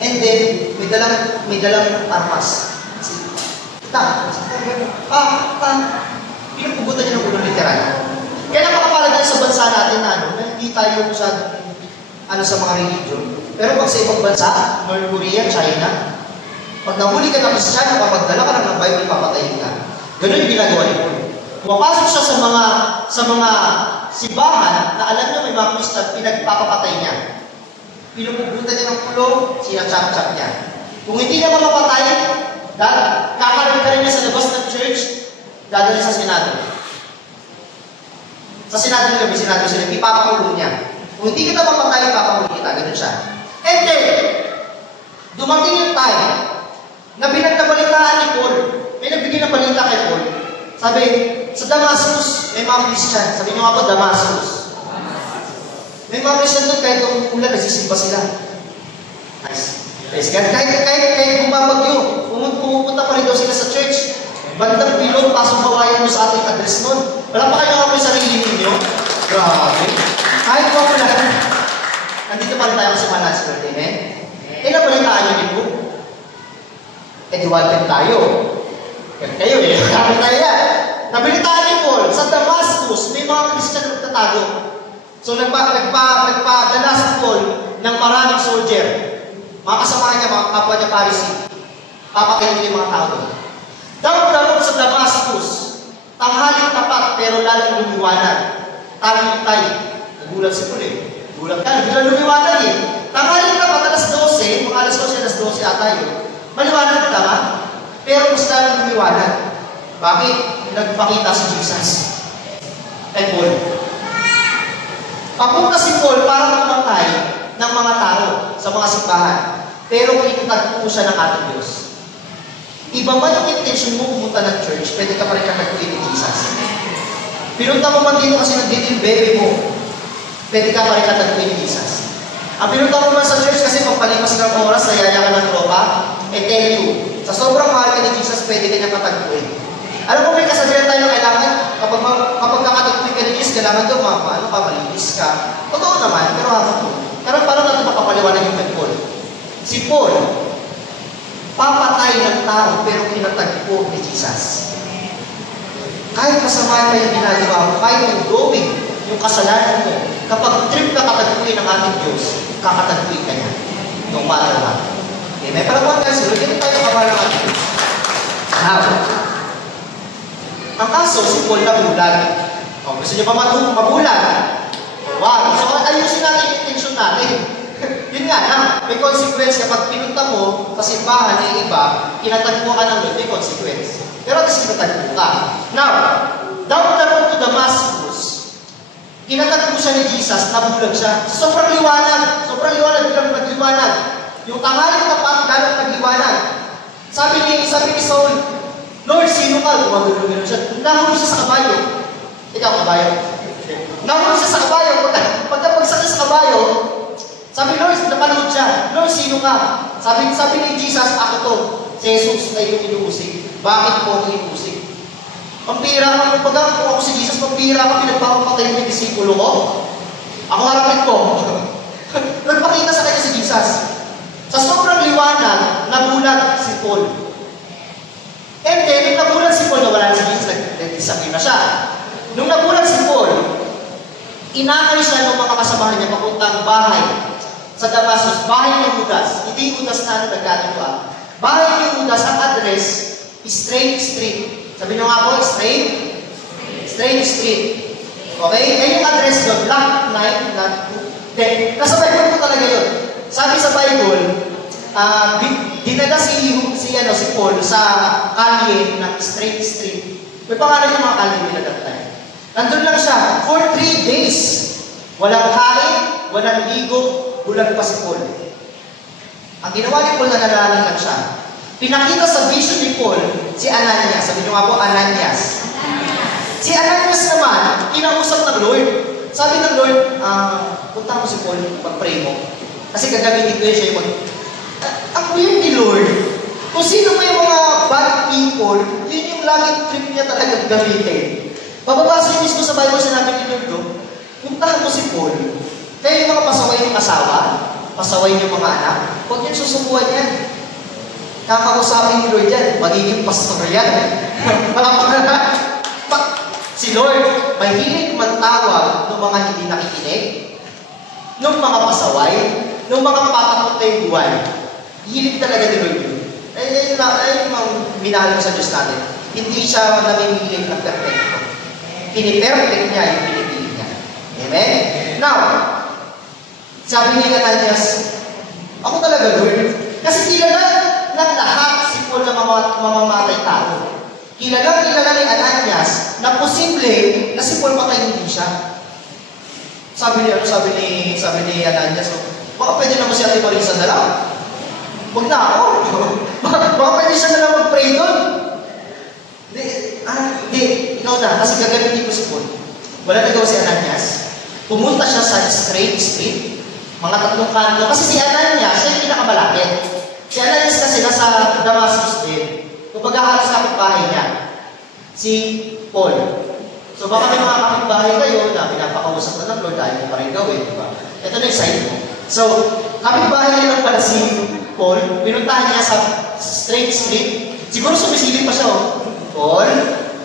and then, may dalang armas. Pinupugutan niya ng ulo literal. Kaya napakapalaga sa bansa natin na hindi tayo sa mga religion. Pero pag sa ibang bansa, North Korea, China, pag nahuli ka ng Kristiyano, kapag magdala ka ng Bible, papatayin ka. Ganun yung ginagawa ni Paul. Pumapasok siya sa mga simbahan na alam niya may mga Kristiyano, pinagpapapatay niya. Pinupugutan niya ng ulo, sinachap-chap niya. Kung hindi niya mamapatay, kakaroon ka rin niya sa labas ng church, dadali sa Senado. Sa Senado niya, may Senado sila, ipapakulong niya. Kung hindi kita mapatay, ipapakulong kita. Ganun siya. And then, dumating yung time na pinagkabalitaan ni Paul. May nagbigay ng balita kay Paul. Sabi, sa Damascus, may mga Christian. Sabi niyo nga po, Damascus. May mga Christian doon, kahit kung ulan, nagsisimba sila. Nice. Kahit bumabagyo, pumupunta pa rin daw sila sa church. Bandang pilon, pasong bawayan mo sa ating address nun. Wala pa kayo ako yung sarili ninyo? Grabe. Kahit po pala. Nandito pa rin tayo sa Manasper. Amen? Nabalitaan niyo din po. Di wanted tayo. Kayo kami tayo yan. Nabalitaan ni Paul, sa Damascus, may mga Christian na magtatago. So nagpadala si Paul ng maraming soldier. Mga kasama niya, mga kapwa niya Pharisee. Papatayin niya yung mga tao doon. Daw sa Damascus, tanghaling tapat pero lalong lumiwanag. Tayo. Nagulat si Paul eh. Gulat ka, biglang lumiwanag eh. Tanghaling tapat, alas 12, mga alas 12 ata yun. Maliwanag tama, pero mas lalong lumiwanag. Bakit? Nagpakita si Jesus. Kay Paul. Papunta si Paul para kumatay ng mga tao sa mga simbahan. Pero kinitag po siya ng ating Diyos. Iba man yung intention mo pumunta ng church, pwede ka pa rin nakagpuin ni Jesus. Pinunta mo man dito kasi nandito yung bebe mo, pwede ka pa rin nakagpuin ni Jesus. Ang pinunta mo man sa church kasi magpalipas ng oras, nayaya ka ng tropa, tell you, Sa sobrang mahal ka ni Jesus, pwede ka niya katagpuin. Alam mo, may kasabihan tayo kailangan, kapag kakatagpuin ka ni Jesus, kailangan daw malinis ka. Totoo naman, pero pero paano natin makapaliwanag yung kay Paul? Si Paul, papatay ng tao, pero kinatagpo ni Jesus. Kahit masama pa yung ginagawa mo, kahit ongoing yung kasalanan mo, kapag trip ka katagpuin ng ating Diyos, kakatagpuin ka niya. No matter what. Okay, may parabuhan ka sila, hindi tayo kabala ng ating Diyos. Ang kaso, si Paul nabulag. O, gusto niyo ba mabulag? Wow. So, ayusin natin yung intention natin. Yun nga lang, may consequence kapag pinunta mo sa simbahan ng iba, kinatagpo ka ng may consequence. Pero at least kinatagpo ka. Now, down the road to Damascus, kinatagpo siya ni Jesus, nabulag siya. Sobrang liwanag, bilang nagliwanag. Yung tanghali tapat, lalong nagliwanag. Sabi ni Saul, Lord, sino ka? Gumagano siya. Nahulog siya sa kabayo. Ikaw, kabayo. Nahulog siya sa kabayo. Pagkapagsak siya sa kabayo, sabi, Lord, napanood siya. Lord, sino ka? Sabi ni Jesus, ako to. Si Jesus na yung inuusig. Bakit po ako inuusig? Pampira ka, pag ako si Jesus, pampira ka, pinagpapatay ng disipulo ko. Ako harapin ko. Nagpakita sa kanya si Jesus. Sa sobrang liwanag, nabulag si Paul. And then, nung nabulag si Paul, nawala na si Jesus, nag-disappear na siya. Nung nabulag si Paul, inakay siya ng mga kasamahan niya papuntang bahay sa Damascus, bahay ni Judas. Hindi Judas na nagkatuluan. Bahay ni Judas, ang address, Straight Street. Sabi niyo nga po, Straight Street. Okay? Yan yung address doon, Block 9, Block 2. Nasa Bible po talaga yun. Sabi sa Bible, dinala si Paul sa kalye ng Straight Street. May pangalan yung mga kalye nila dati. Nandun lang siya for 3 days. Walang kain, walang ligo, bulag pa si Paul. Ang ginawa ni Paul, nananalig lang siya. Pinakita sa vision ni Paul si Ananias. Sabi niyo nga po, Ananias. Si Ananias naman, kinausap ng Lord. Sabi ng Lord, punta mo si Paul, pag-pray mo. Kasi gagamitin ko yun siya yung ako yun ni Lord. Kung sino may mga bad people, yun yung laging trip niya talagang gamitin. Mababasa mismo sa Bible, sinabi ni Lord, puntahan mo si Paul. Kaya yung mga pasaway ng asawa, pasaway yung mga anak, huwag yung susubuan yan. Kakausapin ni Lord yan, magiging pastor yan. Si Lord, may hilig mantawag ng mga hindi nakikinig, ng mga pasaway, ng mga patakot na yung buwan. Hilig talaga ni Lord yun. Ayun yung minahal sa Diyos natin. Hindi siya namimilig na perfecto. Piniperfect niya yung pinipili niya. Amen? Now, sabi ni Ananias, ako talaga, Lord. Kasi kilala ng lahat si Paul na mamamatay tao. Kilala ni Ananias na posible na si Paul patay hindi siya. Sabi ni Ananias, baka pwede naman siya Marisa na lang. Huwag na ako. Baka pwede siya na lang mag-pray doon. Hindi, ikaw na, kasi gagamitin ko si Paul. Wala nagawa si Ananias. Pumunta siya sa Straight Street, mga 3 kanto. Kasi si Ananias, siya yung pinakamalapit. Si Ananias kasi nasa Damascus din. Kung paghahalas sa kapitbahay niya, si Paul. So baka may mga kapitbahay kayo na pinapakausap na ng Lord, ayaw mo pa rin gawin, di ba? Ito na yung side mo. So, kapitbahay niya lang pala si Paul, pinuntahan niya sa Straight Street. Siguro sumisilip pa siya, Paul,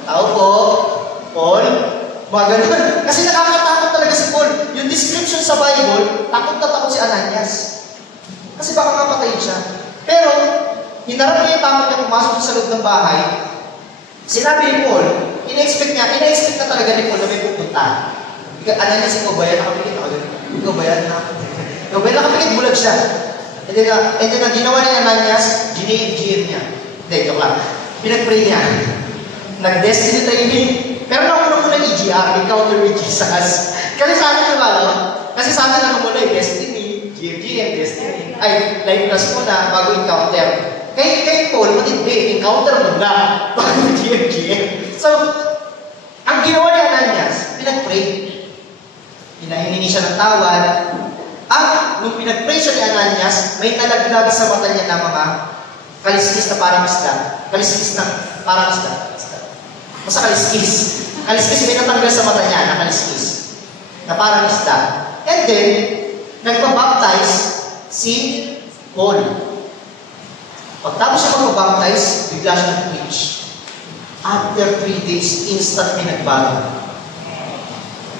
tao po, Paul, mga ganun. Kasi nakakatakot talaga si Paul. Yung description sa Bible, takot na takot si Ananias. Kasi baka mapatayin siya. Pero, hinarap niya yung takot niya pumasok sa loob ng bahay. Sinabi ni Paul, ina-expect na talaga ni Paul na may pupunta. Ananias, ikaw ba yan? Nakapikit ako doon. Ikaw ba yan? Nakapikit, bulag siya. And then, ang ginawa ni Ananias, GM niya. Hindi, joke lang. Pinag-pray niya. Nag-destiny training. Pero nakuha muna EGR, Encounter with Jesus. Kasi sa atin naman, kasi sa atin naman muna Destiny, GM, Destiny. Ay, live class muna bago encounter. Kay Paul, matindi, encounter muna bago GM. So, ang ginawa ni Ananias, pinag-pray. Hinahingi siya ng tawad. At nung pinag-pray siya ni Ananias, may nalaglag sa mata niya ng mga Kaliskis na parang isda. Kaliskis na parang isda. Basta kaliskis. Kaliskis, may natanggal sa mata niya na kaliskis. Na parang isda. And then, nagpabaptize si Paul. Pagtapos siya magpabaptize, bigla siya nag-preach. After 3 days, instant may nagbago.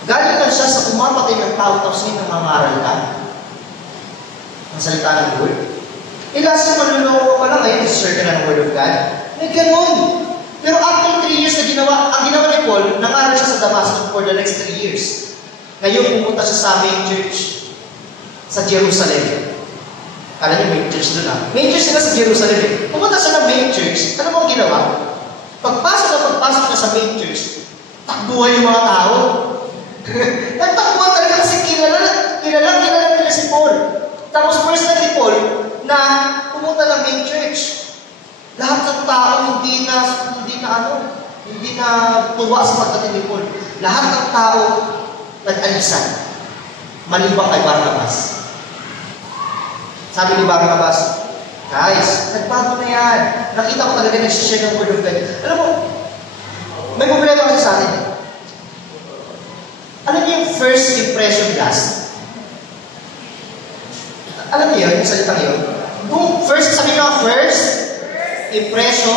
Galing lang siya sa pumapatay ng tao, tapos may nangangaral ka. Ang salita ng Lord. Last year, manluloko pa lang ngayon, is certain ng Word of God. May ganun. Pero after 3 years na ginawa, ang ginawa ni Paul, nangaral siya sa Damascus for the next 3 years. Ngayon, pumunta siya sa main church sa Jerusalem. Kala niyo main church doon Main church sila sa Jerusalem Pumunta siya ng main church. Ano mo ang ginawa? Pagpasok niya sa main church, takbuhan yung mga tao. Nagtakbuhan talaga kasi kilala nila si Paul. Tapos first time ni Paul na pumunta ng main church. Lahat ng tao hindi na tuwa sa pagdating ni Paul. Lahat ng tao nag-alisan. Maliban kay Barnabas. Sabi ni Barnabas, guys, nagbago na yan. Nakita ko talaga nag-share ng Word of God. Alam mo, may problema kasi sa atin. Alam niyo yung first impression last? Alam niyo yun, yung salitang yun? Kung first, sabi nga first impression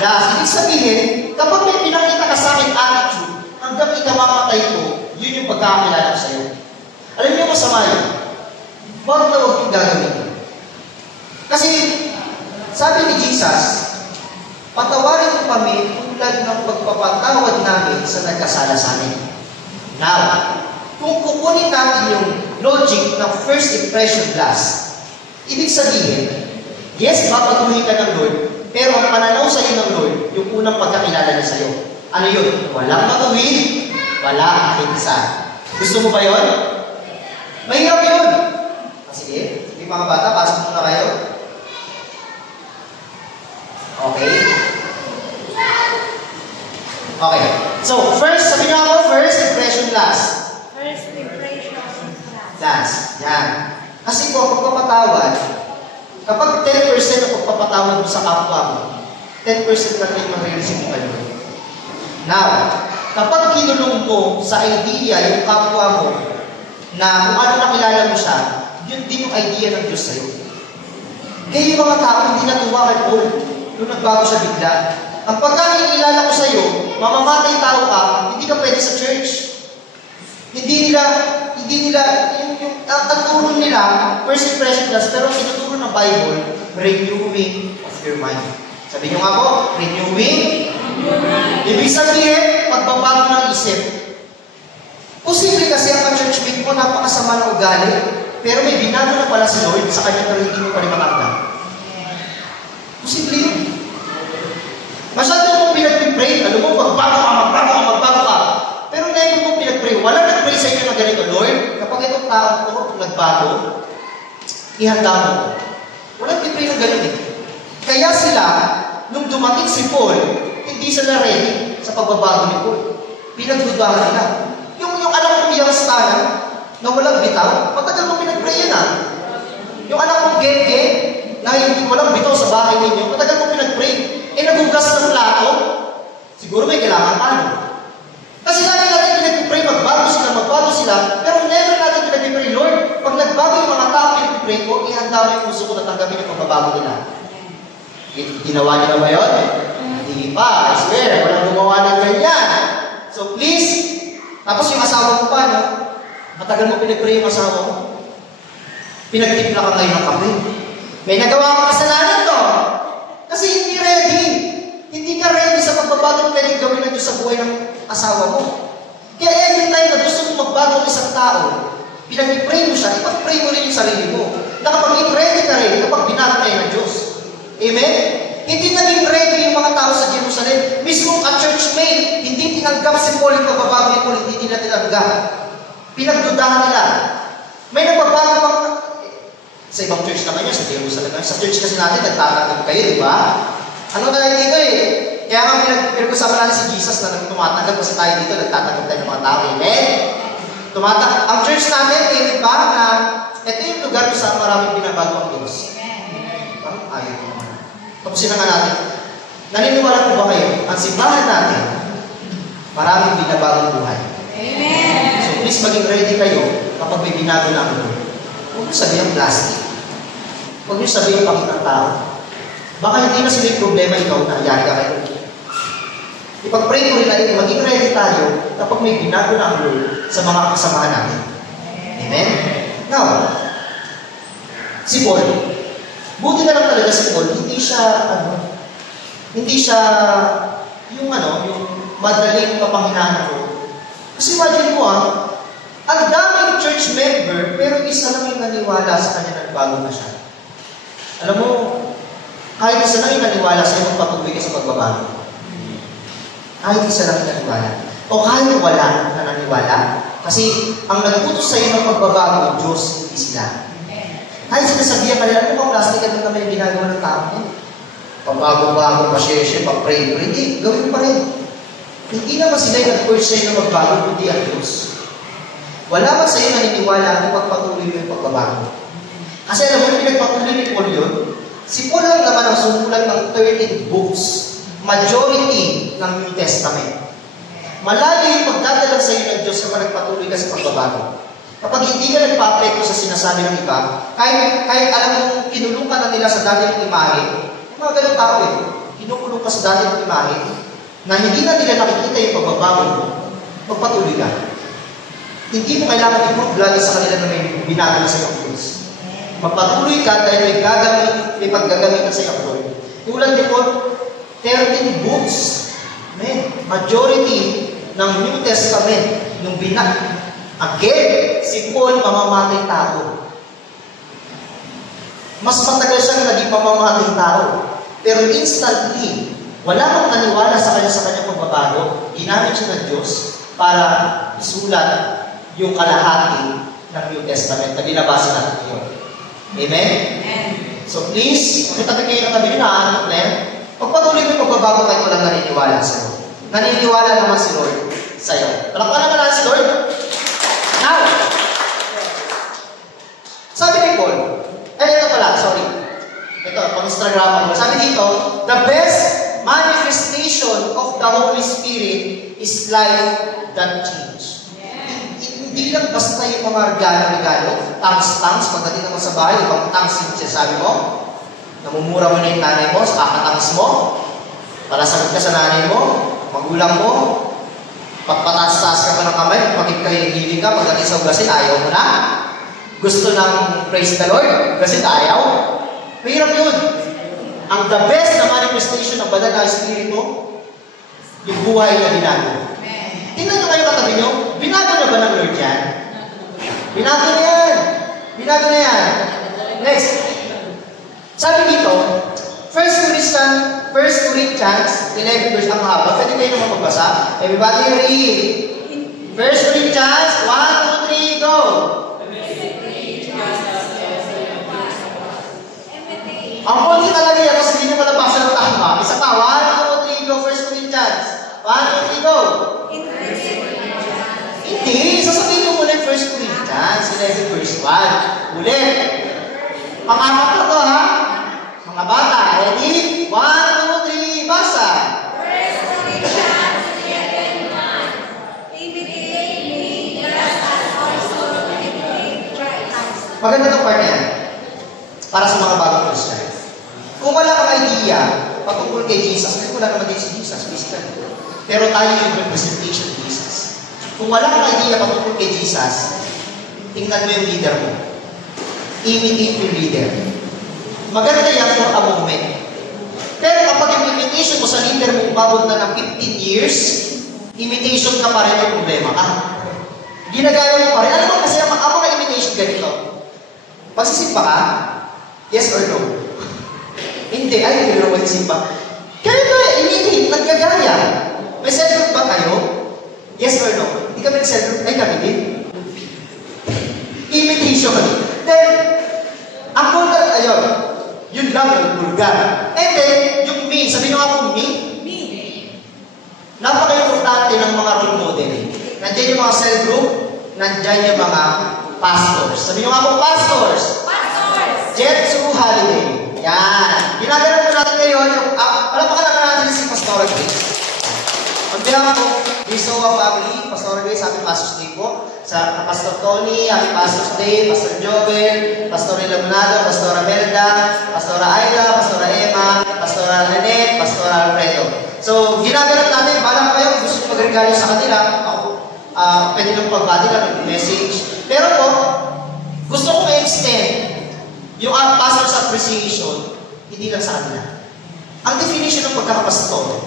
last. Ibig sabihin, kapag may pinakita ka sa akin attitude, hanggang ikamamatay ko, yun yung pagkakakilala ko sa'yo. Alam niyo masama yun? Huwag na huwag yung gagawin. Kasi, sabi ni Jesus, patawarin mo kami tulad ng pagpapatawad namin sa nagkasala sa amin. Now, kung kukunin natin yung logic ng first impression last, ibig sabihin, yes, papaguhin ka ng Lord, pero ang pananaw sa iyo ng Lord, yung unang pagkakilala niya sa iyo. Ano yun? Walang matuwid, wala akinsa. Gusto mo ba yun? Mahirap yun. Sige, mga bata, pasok muna kayo. Okay. Okay. So, first, sabi nga ako, first impression last. First impression Last. Yan. Kasi kung pagpapatawad, kapag 10% ang pagpapatawad mo sa kapwa mo, 10% lang yung mag-receive mo kayo. Now, kapag kinulong mo sa idea yung kapwa mo na kung ano nakilala mo siya, yun din yung idea ng Diyos sa'yo. Kaya yung mga tao hindi natuwa kay Paul nung nagbago siya bigla. Ang pagkakilala ko sa'yo, mamamatay tao ka, hindi ka pwede sa church. Hindi nila, ang turo nila, first impression class, pero tinuturo ng Bible, renewing of your mind. Sabi niyo nga po, renewing. Ibig sabihin, pagbabago ng isip. Posible kasi ang churchmate mo, napakasama ng ugali, pero may binago na pala si Lord sa kanya pero hindi mo pa rin makamda. Posible yun. Masyado mong pinag-pray, alam mo, magbago ka. Pero never mong pinag-pray. Wala nag-pray sa inyo na ganito, Lord, kapag itong tao ko nagbago, ihanda mo. Wala nag-pray na ganito. Kaya sila, nung dumating si Paul, hindi sila ready sa pagbabago ni Paul. Pinagdudahan nila. Yung anak kong Yangstana, na walang bitaw, matagal mo pinag-pray yan Yung anak kong Gege, na hindi walang bitaw sa bahay ninyo, matagal mo pinag-pray. Nagugas ng plato, siguro may kailangan paano. Kasi lagi natin pinag-pray, magbago sila, pero never natin pinag-pray, Lord, pag nagbago yung mga tao pinag-pray ko, ihanda mo yung puso ko na tanggapin yung pagbabago nila. Ginawa niyo na ba yun? Hindi pa, I swear, walang gumawa ng ganyan. So please, tapos yung asawa mo pa, no? Matagal mo pinag-pray yung asawa mo. Pinagtipla ka ngayon ng kape. May nagawa kang kasalanan to. Kasi hindi ready. Hindi ka ready sa pagbabago na pwedeng gawin ng Diyos sa buhay ng asawa mo. Kaya every time na gusto mong magbago ng isang tao, pinag-pray mo siya, ipag-pray mo rin yung sarili mo. Na kapag ready ka rin, kapag binago na yun ng Diyos. Amen? Hindi naging ready yung mga tao sa Jerusalem. Mismo ang churchmate, hindi tinanggap si Paul yung pagbabago ni Paul, hindi nila tinanggap. Pinagdudahan nila. May nagbabago bang sa ibang church naman yun, sa Jerusalem. Sa church kasi natin, nagtatanggap kayo, di ba? Ano tayo dito Kaya nga pinag-usapan natin si Jesus na tumatanggap kasi tayo dito, nagtatanggap tayo ng mga tao. Amen? Ang church natin, di ba, na ito yung lugar kung saan maraming binabago ang Diyos. Parang ayaw naman. Tapusin na nga natin. Naniniwala po ba kayo? Ang simbahan natin, maraming binabagong buhay. Amen. So please maging ready kayo kapag may binago na ang Lord. Huwag niyo sabihin plastic. Huwag niyo sabihin pakitang tao. Baka hindi na sila yung problema ikaw na yari ka kayo. Ipag-pray ko rin natin, maging ready tayo kapag may binago na ang Lord sa mga kasamahan natin. Amen? Now, si Paul, buti na lang talaga si Paul, hindi siya yung madaling kapanghinaan ako. Kasi imagine mo ang daming church member, pero isa lang yung naniwala sa kanya na bago na siya. Alam mo, kahit isa lang yung naniwala sa'yo, magpatuloy ka sa pagbabago. Kahit isa lang yung naniwala. O kahit wala na naniwala, kasi ang nagputos sa'yo ng pagbabago, Diyos, hindi sila. Kahit sinasabihan ka nila, ano bang plastic at naman yung ginagawa ng tao? Pagbago-bago, pasyesye, pag-pray, hindi, gawin pa rin. Hindi naman sila yung nag-urge sa'yo na magbago, kundi ang Diyos. Wala man sa'yo naniniwala kung pagpatuloy mo yung pagbabago. Kasi alam mo, pinagpatuloy ni Paul yun, si Paul lang naman ang sumulat ng 13 books, majority ng New Testament. Malayo yung pagdadala sa'yo ng Diyos kapag nagpatuloy ka sa pagbabago. Kapag hindi ka nagpa-apekto sa sinasabi ng iba, kahit alam mong kinulong ka na nila sa dati ng imahe, mga ganun tao kinukulong ka sa dati ng imahe, na hindi na nila nakikita yung pagbabago mo, magpatuloy ka. Hindi mo kailangan i-prove lagi sa kanila na may binago na sa iyong Diyos. Magpatuloy ka dahil may paggagamitan sa iyong Lord. Tulad ni Paul, 13 books, majority ng New Testament, yung again, si Paul mamamatay tao. Mas matagal siyang naging mamamatay tao. Pero instantly, wala kang naniwala sa kanyang pagbabago, ginamit siya ng Diyos para isulat yung kalahati ng New Testament na binabasa natin ngayon. Amen? Amen. So please, kung kayo natabi nyo na, pagpatuloy mo yung pagbabago kahit walang naniniwala sa Lord. Naniniwala naman si Lord sa'yo. Palakpakan naman si Lord. Now, sabi ni Paul, ito pala, sorry. Ito, pang-Instagram ko. Sabi dito, the best manifestation of the Holy Spirit is life that change. Hindi lang basta yung mga regalo, tangs-tangs, pagdating naman sa bahay, ibang tangs yung sinasabi mo, namumura mo na yung nanay mo, sa kakatangs mo, para sagot ka sa nanay mo, magulang mo, pagpataas-taas ka pa ng kamay, pagpagit ka yung hiling ka, pagdating sa ugasin, ayaw mo na. Gusto ng praise the Lord, kasi ayaw. Mahirap yun. Ang the best na manifestation ng banal na Espiritu, yung buhay na binago. Tingnan nyo kayo katabi nyo, binago na ba ng Lord yan? Binago na yan. Binago na yan. Next. Sabi dito, 1 Corinthians 11 verse ang haba. Pwede kayo naman magbasa. Everybody read. 1 Corinthians 1, 2, 3, go! Ang konti talaga yan, kasi hindi nyo malabasa ng tama. Isa pa, 1, 2, 3, go, 1 Corinthians. 1, 2, 3, go. Hindi, sasabihin nyo muna yung 1 Corinthians, 11 verse 1. Ulit. Pangapat na to, ha? Mga bata, ready? 1, 2, 3, basa. 1 Corinthians 11:1. Imitate me, just as also imitate Christ. Maganda itong part na yan. Para sa mga bagong Christian. Kung wala kang idea patungkol kay Jesus, kasi wala naman din si Jesus, basically. Pero tayo yung representation of Jesus. Kung wala kang idea patungkol kay Jesus, tingnan mo yung leader mo. Imitate yung leader. Maganda yan for a moment. Pero kapag yung imitation mo sa leader mo umabot na ng 15 years, imitation ka pa rin yung problema ka. Ginagaya mo pa rin. Ano ba kasi ang mga imitation ganito? Pagsisimpa ka, yes or no? Hindi. Ay, hindi naman magsisimpa. Kaya imitate, nagkagaya. May self-group ba kayo? Yes or no? Hindi kami nag-self-group. Ay, kami din. Imitation kami. Then, ang vulgar, ayun, yun lang yung vulgar. And then, yung me, sabi nyo nga po, me? Napaka-importante ng mga role model. Nandiyan yung mga cell group, nandiyan yung mga pastors. Sabi nyo nga po, pastors! Pastors! Jetsu Holiday. Yan. Ginagawa po natin ngayon yung, palapakan naman natin si Pastor Grace. On behalf of Bisowa family, Pastor Grace, happy Pastor's Day po. Sa Pastor Tony, happy Pastor's Day, Pastor Jovel, Pastor Iluminado, Pastor Amelda, Pastor Ayla, Pastor Emma, Pastor Nanette, Pastor Alfredo. So, ginagawa natin, balang kayo kung gusto nyo mag-regalo sa kanila, ako, pwede nyo pagbati lang, message. Pero po, gusto kong i-extend yung pastor's appreciation, hindi lang sa kanila. Ang definition ng pagkakapastor,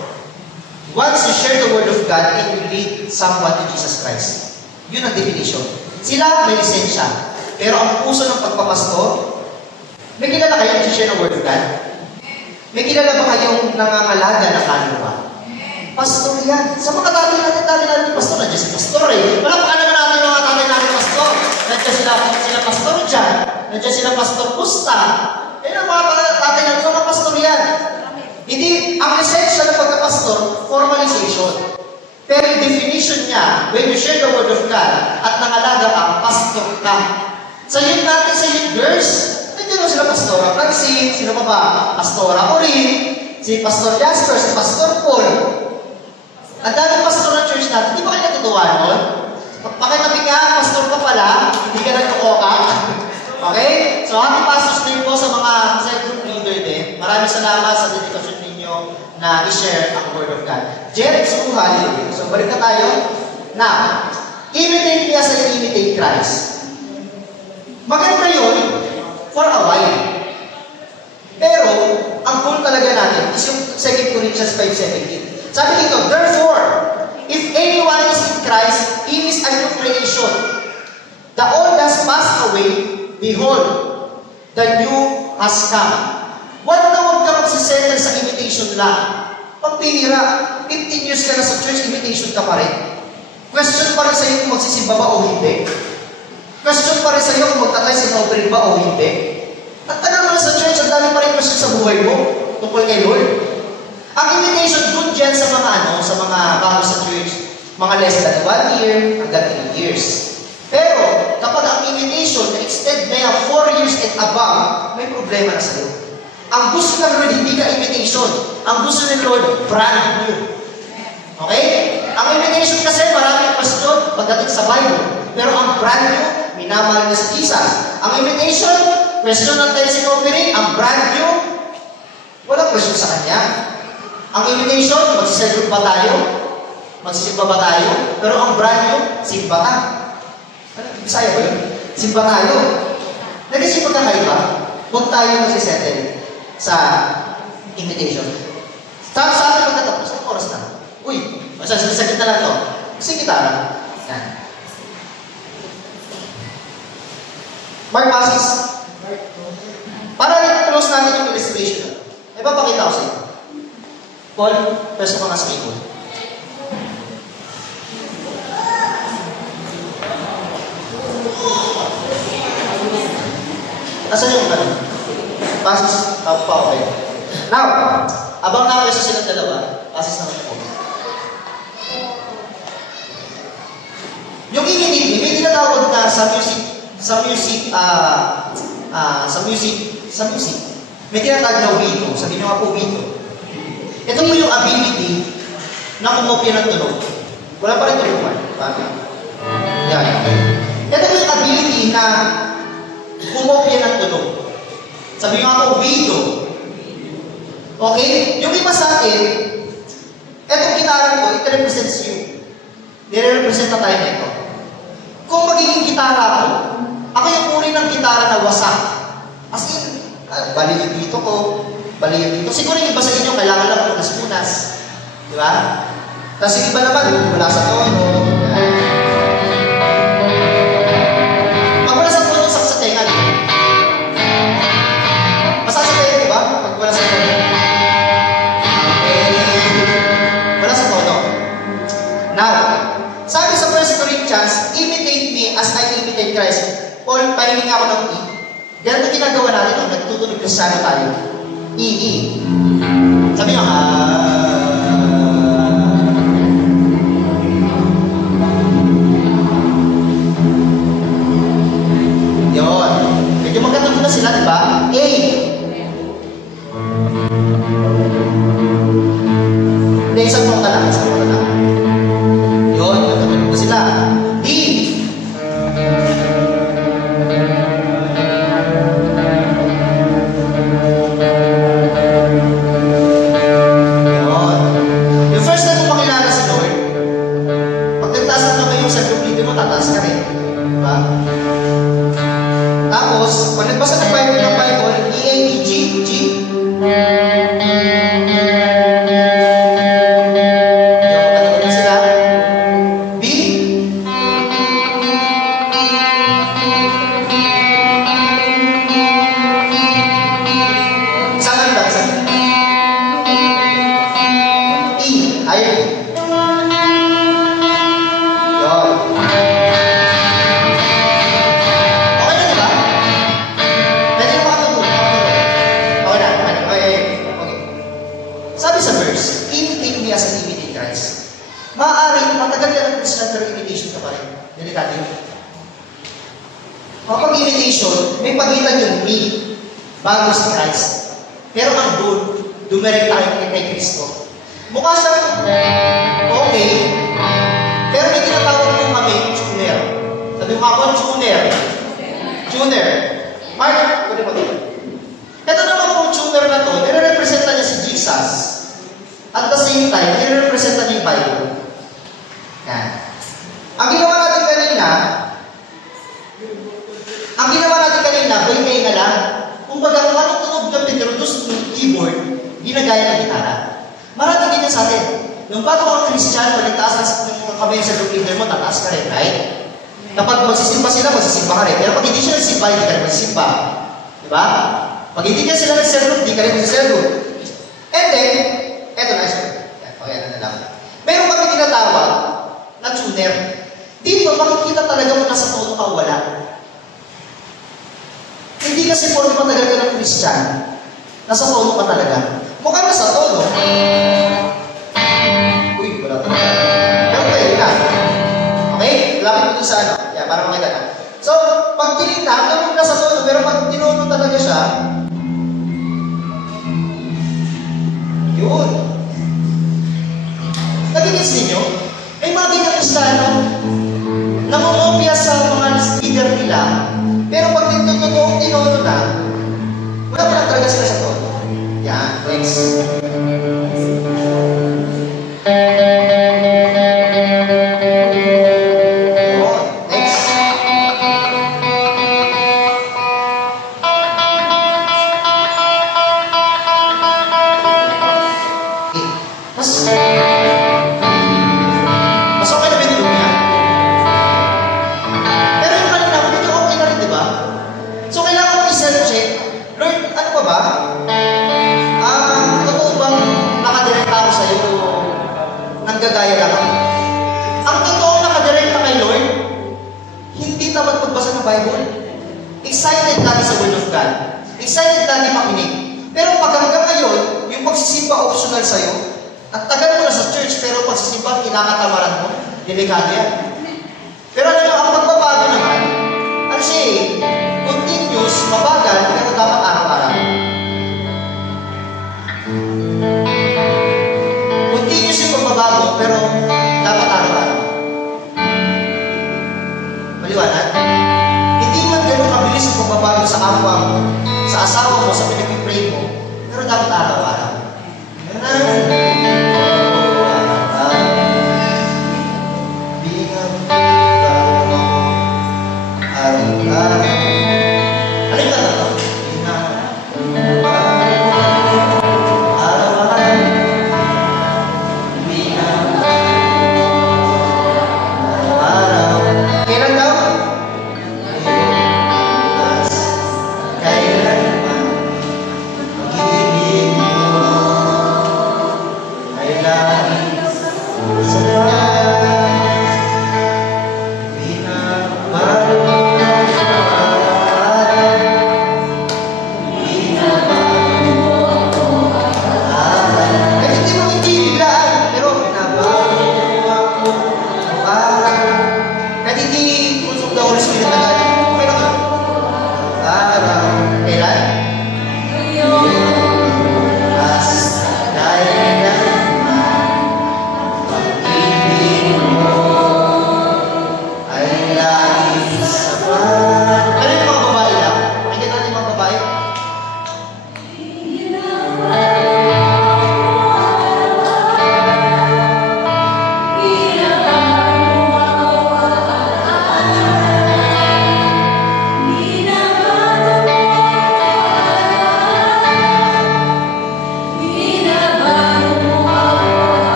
once you share the Word of God and you lead someone to Jesus Christ. Yun ang definition. Sila may lisensya. Pero ang puso ng pagpapastor, may kilala kayo na share ng Word of God? May kilala ba kayong nangangalaga ng kaluluwa? Pastor yan. Sa mga tatay natin pastor, nandiyan si pastor eh. Wala pa naman natin mga tatay natin pastor. Nandiyan sila pastor dyan. Nandiyan sila pastor Pusta. Eh, ang mga tatay natin, mga pastor yan. Hindi, ang essential ng pagkapastor, formalization. Pero yung definition niya, when you share the Word of God at nangalaga ka, pastor ka. Sa youth natin, sa youth girls, nandiyan sila Pastora Francine, sino pa ba? Pastora Orin, si Pastor Jasper, si Pastor Paul. Ang daming pastor ng church natin, di ba kayo natutuwa nun? Pakitabi ka, pastor ka pala, hindi ka nagtukoka. Okay? So, happy Pastor's Day po sa mga cell group leader din. Maraming salamat sa dedikasyon ninyo na i-share ang Word of God. Jerry, so balik na tayo. Now, imitate me as I imitate Christ. Maganda yun for a while. Pero, ang goal talaga natin is yung 2 Corinthians 5:17. Sabi dito, therefore, if anyone is in Christ, he is a new creation. The old has passed away. Behold, the new has come. Huwag ka magsisettle sa imitation lang. Pagbihira, 15 years ka na sa church, imitation ka pa rin. Question pa rin sa'yo kung magsisimba ba o hindi. Question pa rin sa'yo kung magtatay sa offering ba o hindi. At tagal mo na sa church, ang dami pa rin question sa buhay mo tungkol kay Lord. Ang imitation, good dyan sa mga bago sa church. Mga less than 1 year hanggang 3 years. Pero, kapag ang imitation na-extend na yan 4 years and above, may problema na sa'yo. Ang gusto ng Lord, hindi ka imitation. Ang gusto ng Lord, brand new. Okay? Ang imitation kasi, maraming question pagdating sa Bible. Pero ang brand new, minamahal na si Jesus. Ang imitation, question ng tayo si offering, ang brand new, walang question sa kanya. Ang imitation, magsiselfie ba tayo? Magsisimba ba tayo? Pero ang brand new, simba ka. Bisaya ba yun? Simba tayo. Nag-isimba ka kayo ba? Huwag tayo magsisettle sa invitation. Sa akin pagkatapos, ang oras na. Uy, masasagit na lang ito. Kasi gitara. Yan. Mark passes. Para i-close natin yung illustration. May papakita ko sa inyo. Paul, peso ka nga sa keyboard. Nasaan yung ganun? Passes, pa okay. Now, abang nakapwesto silang dalawa, passes naman po. Yung imitate, may tinatawag na sa music, may tinatawag na wito. Sabi nyo nga po wito. Ito po yung ability na kumopya ng tunog. Wala pa rin tunog. Yan. Ito po yung ability na kumopya ng tunog. Sabi nga po, wito. Okay? Yung iba sa atin, etong gitara ko, it represents you. Nire-represent na tayo nito. Kung magiging gitara ko, ako yung uri ng gitara na wasak. As in, bali yung dito ko, bali yung dito. Siguro yung iba sa inyo, kailangan lang punas-punas. Di ba? Tapos yung iba naman, wala sa tono. Pag wala sa tono, sa tenga. Masasakay, di ba? Pag wala sa tono. Wala sa tono. Now, sabi sa 1 Corinthians, imitate me as I imitate Christ. Paul, pahiling ako ng E. Ganito ginagawa natin nung nagtutunog Kristiyano tayo. E. Sabi nyo, Yun. Medyo magkatunog na sila, di ba? A. mo, tataas ka rin. Diba? Tapos, pag nagbasa ng Bible, E-A-B-G, G. Yung na sila. B. Isang lang, isang lang. E. Ayaw. Yun. Okay na, diba? Pwede na makatulog. Okay na. Okay. Sabi sa verse, imitate me as an imitate Christ. Maaaring matagal ka ng Christian pero imitation ka pa rin. Delikado yun. Kapag imitation, may pagitan yun, me, bago si Christ. Pero ang dumirekta kayo kay Kristo. Mukha siyang okay, pero may tinatawag kong kami, tuner. Sabi mo ako, tuner. Tuner. Mark, pwede ba ito? Ito naman pong tuner na to, nire-representa niya si Jesus. At the same time, nire-representa niya yung Bible. Yan. Ang ginawa natin kanina, bay na lang. Kung baga, kung anong tunog ng Petrodos ng keyboard, ginagaya ng gitara. Marami din yan sa atin. Yung bago kang Christian, pag nagtaas ng kamay sa group leader mo, tataas ka rin, right? Kapag magsisimba sila, magsisimba ka rin. Pero pag hindi siya nagsimba, hindi ka rin magsisimba. Diba? Pag hindi ka sila nagsisimba, hindi ka rin magsisimba. And then, eto na siya. Okay, ano na lang. Meron kami tinatawag na tuner. Dito, makikita talaga mo nasa tono ka wala. Hindi kasi po matagal ka ng Christian, nasa tono ka talaga. Mukha nasa tono. Uy, wala talaga. Pero pwede na. Okay? Lapit mo dun sa ano. Yeah, para makita na. So, pag tinignan, gawin nasa tono, pero pag tinono talaga siya, yun. Nagigits ninyo? May mga ganyan Kristiyano, namumopia sa mga leader nila, pero pag totoong tinono na, wala pa lang talaga sila sa tono. Yan, next. Next. Mas okay na binilog niya. Pero yung kanina, medyo okay na rin, di ba? So, kailangan ko i-self-check. Lord, ano pa ba? Totoo bang nakadirect ako sa'yo o nanggagaya lang ako? Ang totoo nakadirect kay Lord, hindi tamad magbasa ng Bible. Excited lagi sa Word of God. Excited lagi makinig. Pero pag hanggang ngayon, yung pagsisimba optional sa'yo, at tagal mo na sa church, pero pagsisimba, kinakatamaran mo, delikado yan. Pero ano ang pagbabago naman, ano siya eh, continuous, mabagal, pero dapat araw-araw. Continuous yung pagbabago, pero dapat araw-araw. Maliwanag? Hindi man ganun kabilis yung pagbabago sa kapwa mo, sa asawa mo, sa pinag-pray mo, pero dapat araw-araw.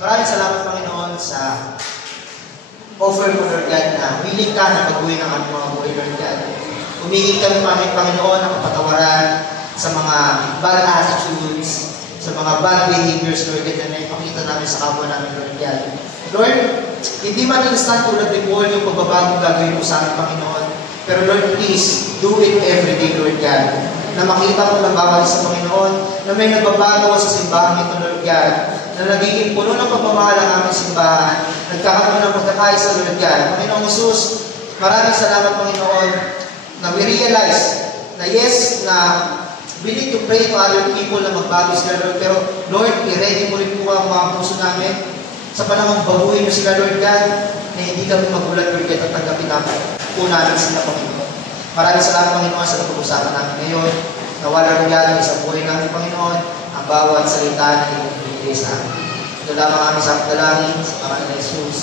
maraming salamat, Panginoon, sa offer mo, Lord God, na willing ka na pag-uwi ng aming mga buhay, Lord God. Humingi kami, Panginoon, ng kapatawaran sa mga bad attitudes, sa mga bad behaviors, Lord God, na ipakita namin sa kapwa namin, Lord God. Lord, hindi man instant tulad before yung pagbabagong gagawin mo sa amin, Panginoon. Pero Lord, please, do it every day, Lord God. Na makita mo ng bawat sa Panginoon, na may nagbabago sa simbahan ito, Lord God. Na nagiging puno ng pagmamahal ang aming simbahan. Nagkakaroon ng pagkakaisa, Lord God. Panginoong Jesus, maraming salamat, Panginoon, na we realize na yes, na we need to pray to other people na magbago sila, Lord. Pero Lord, i-ready mo rin po ang mga puso namin sa panahon baguhin mo sila, Lord God, na hindi kami magulat, Lord God, at tanggapin namin po namin sila, Panginoon. Maraming salamat, Panginoon, sa pag-uusapan namin ngayon. Nawala regalo sa buhay namin, Panginoon, ang bawat salita na ibibigay sa amin. Ito lamang kami sa dalangin sa pangalan ni Jesus.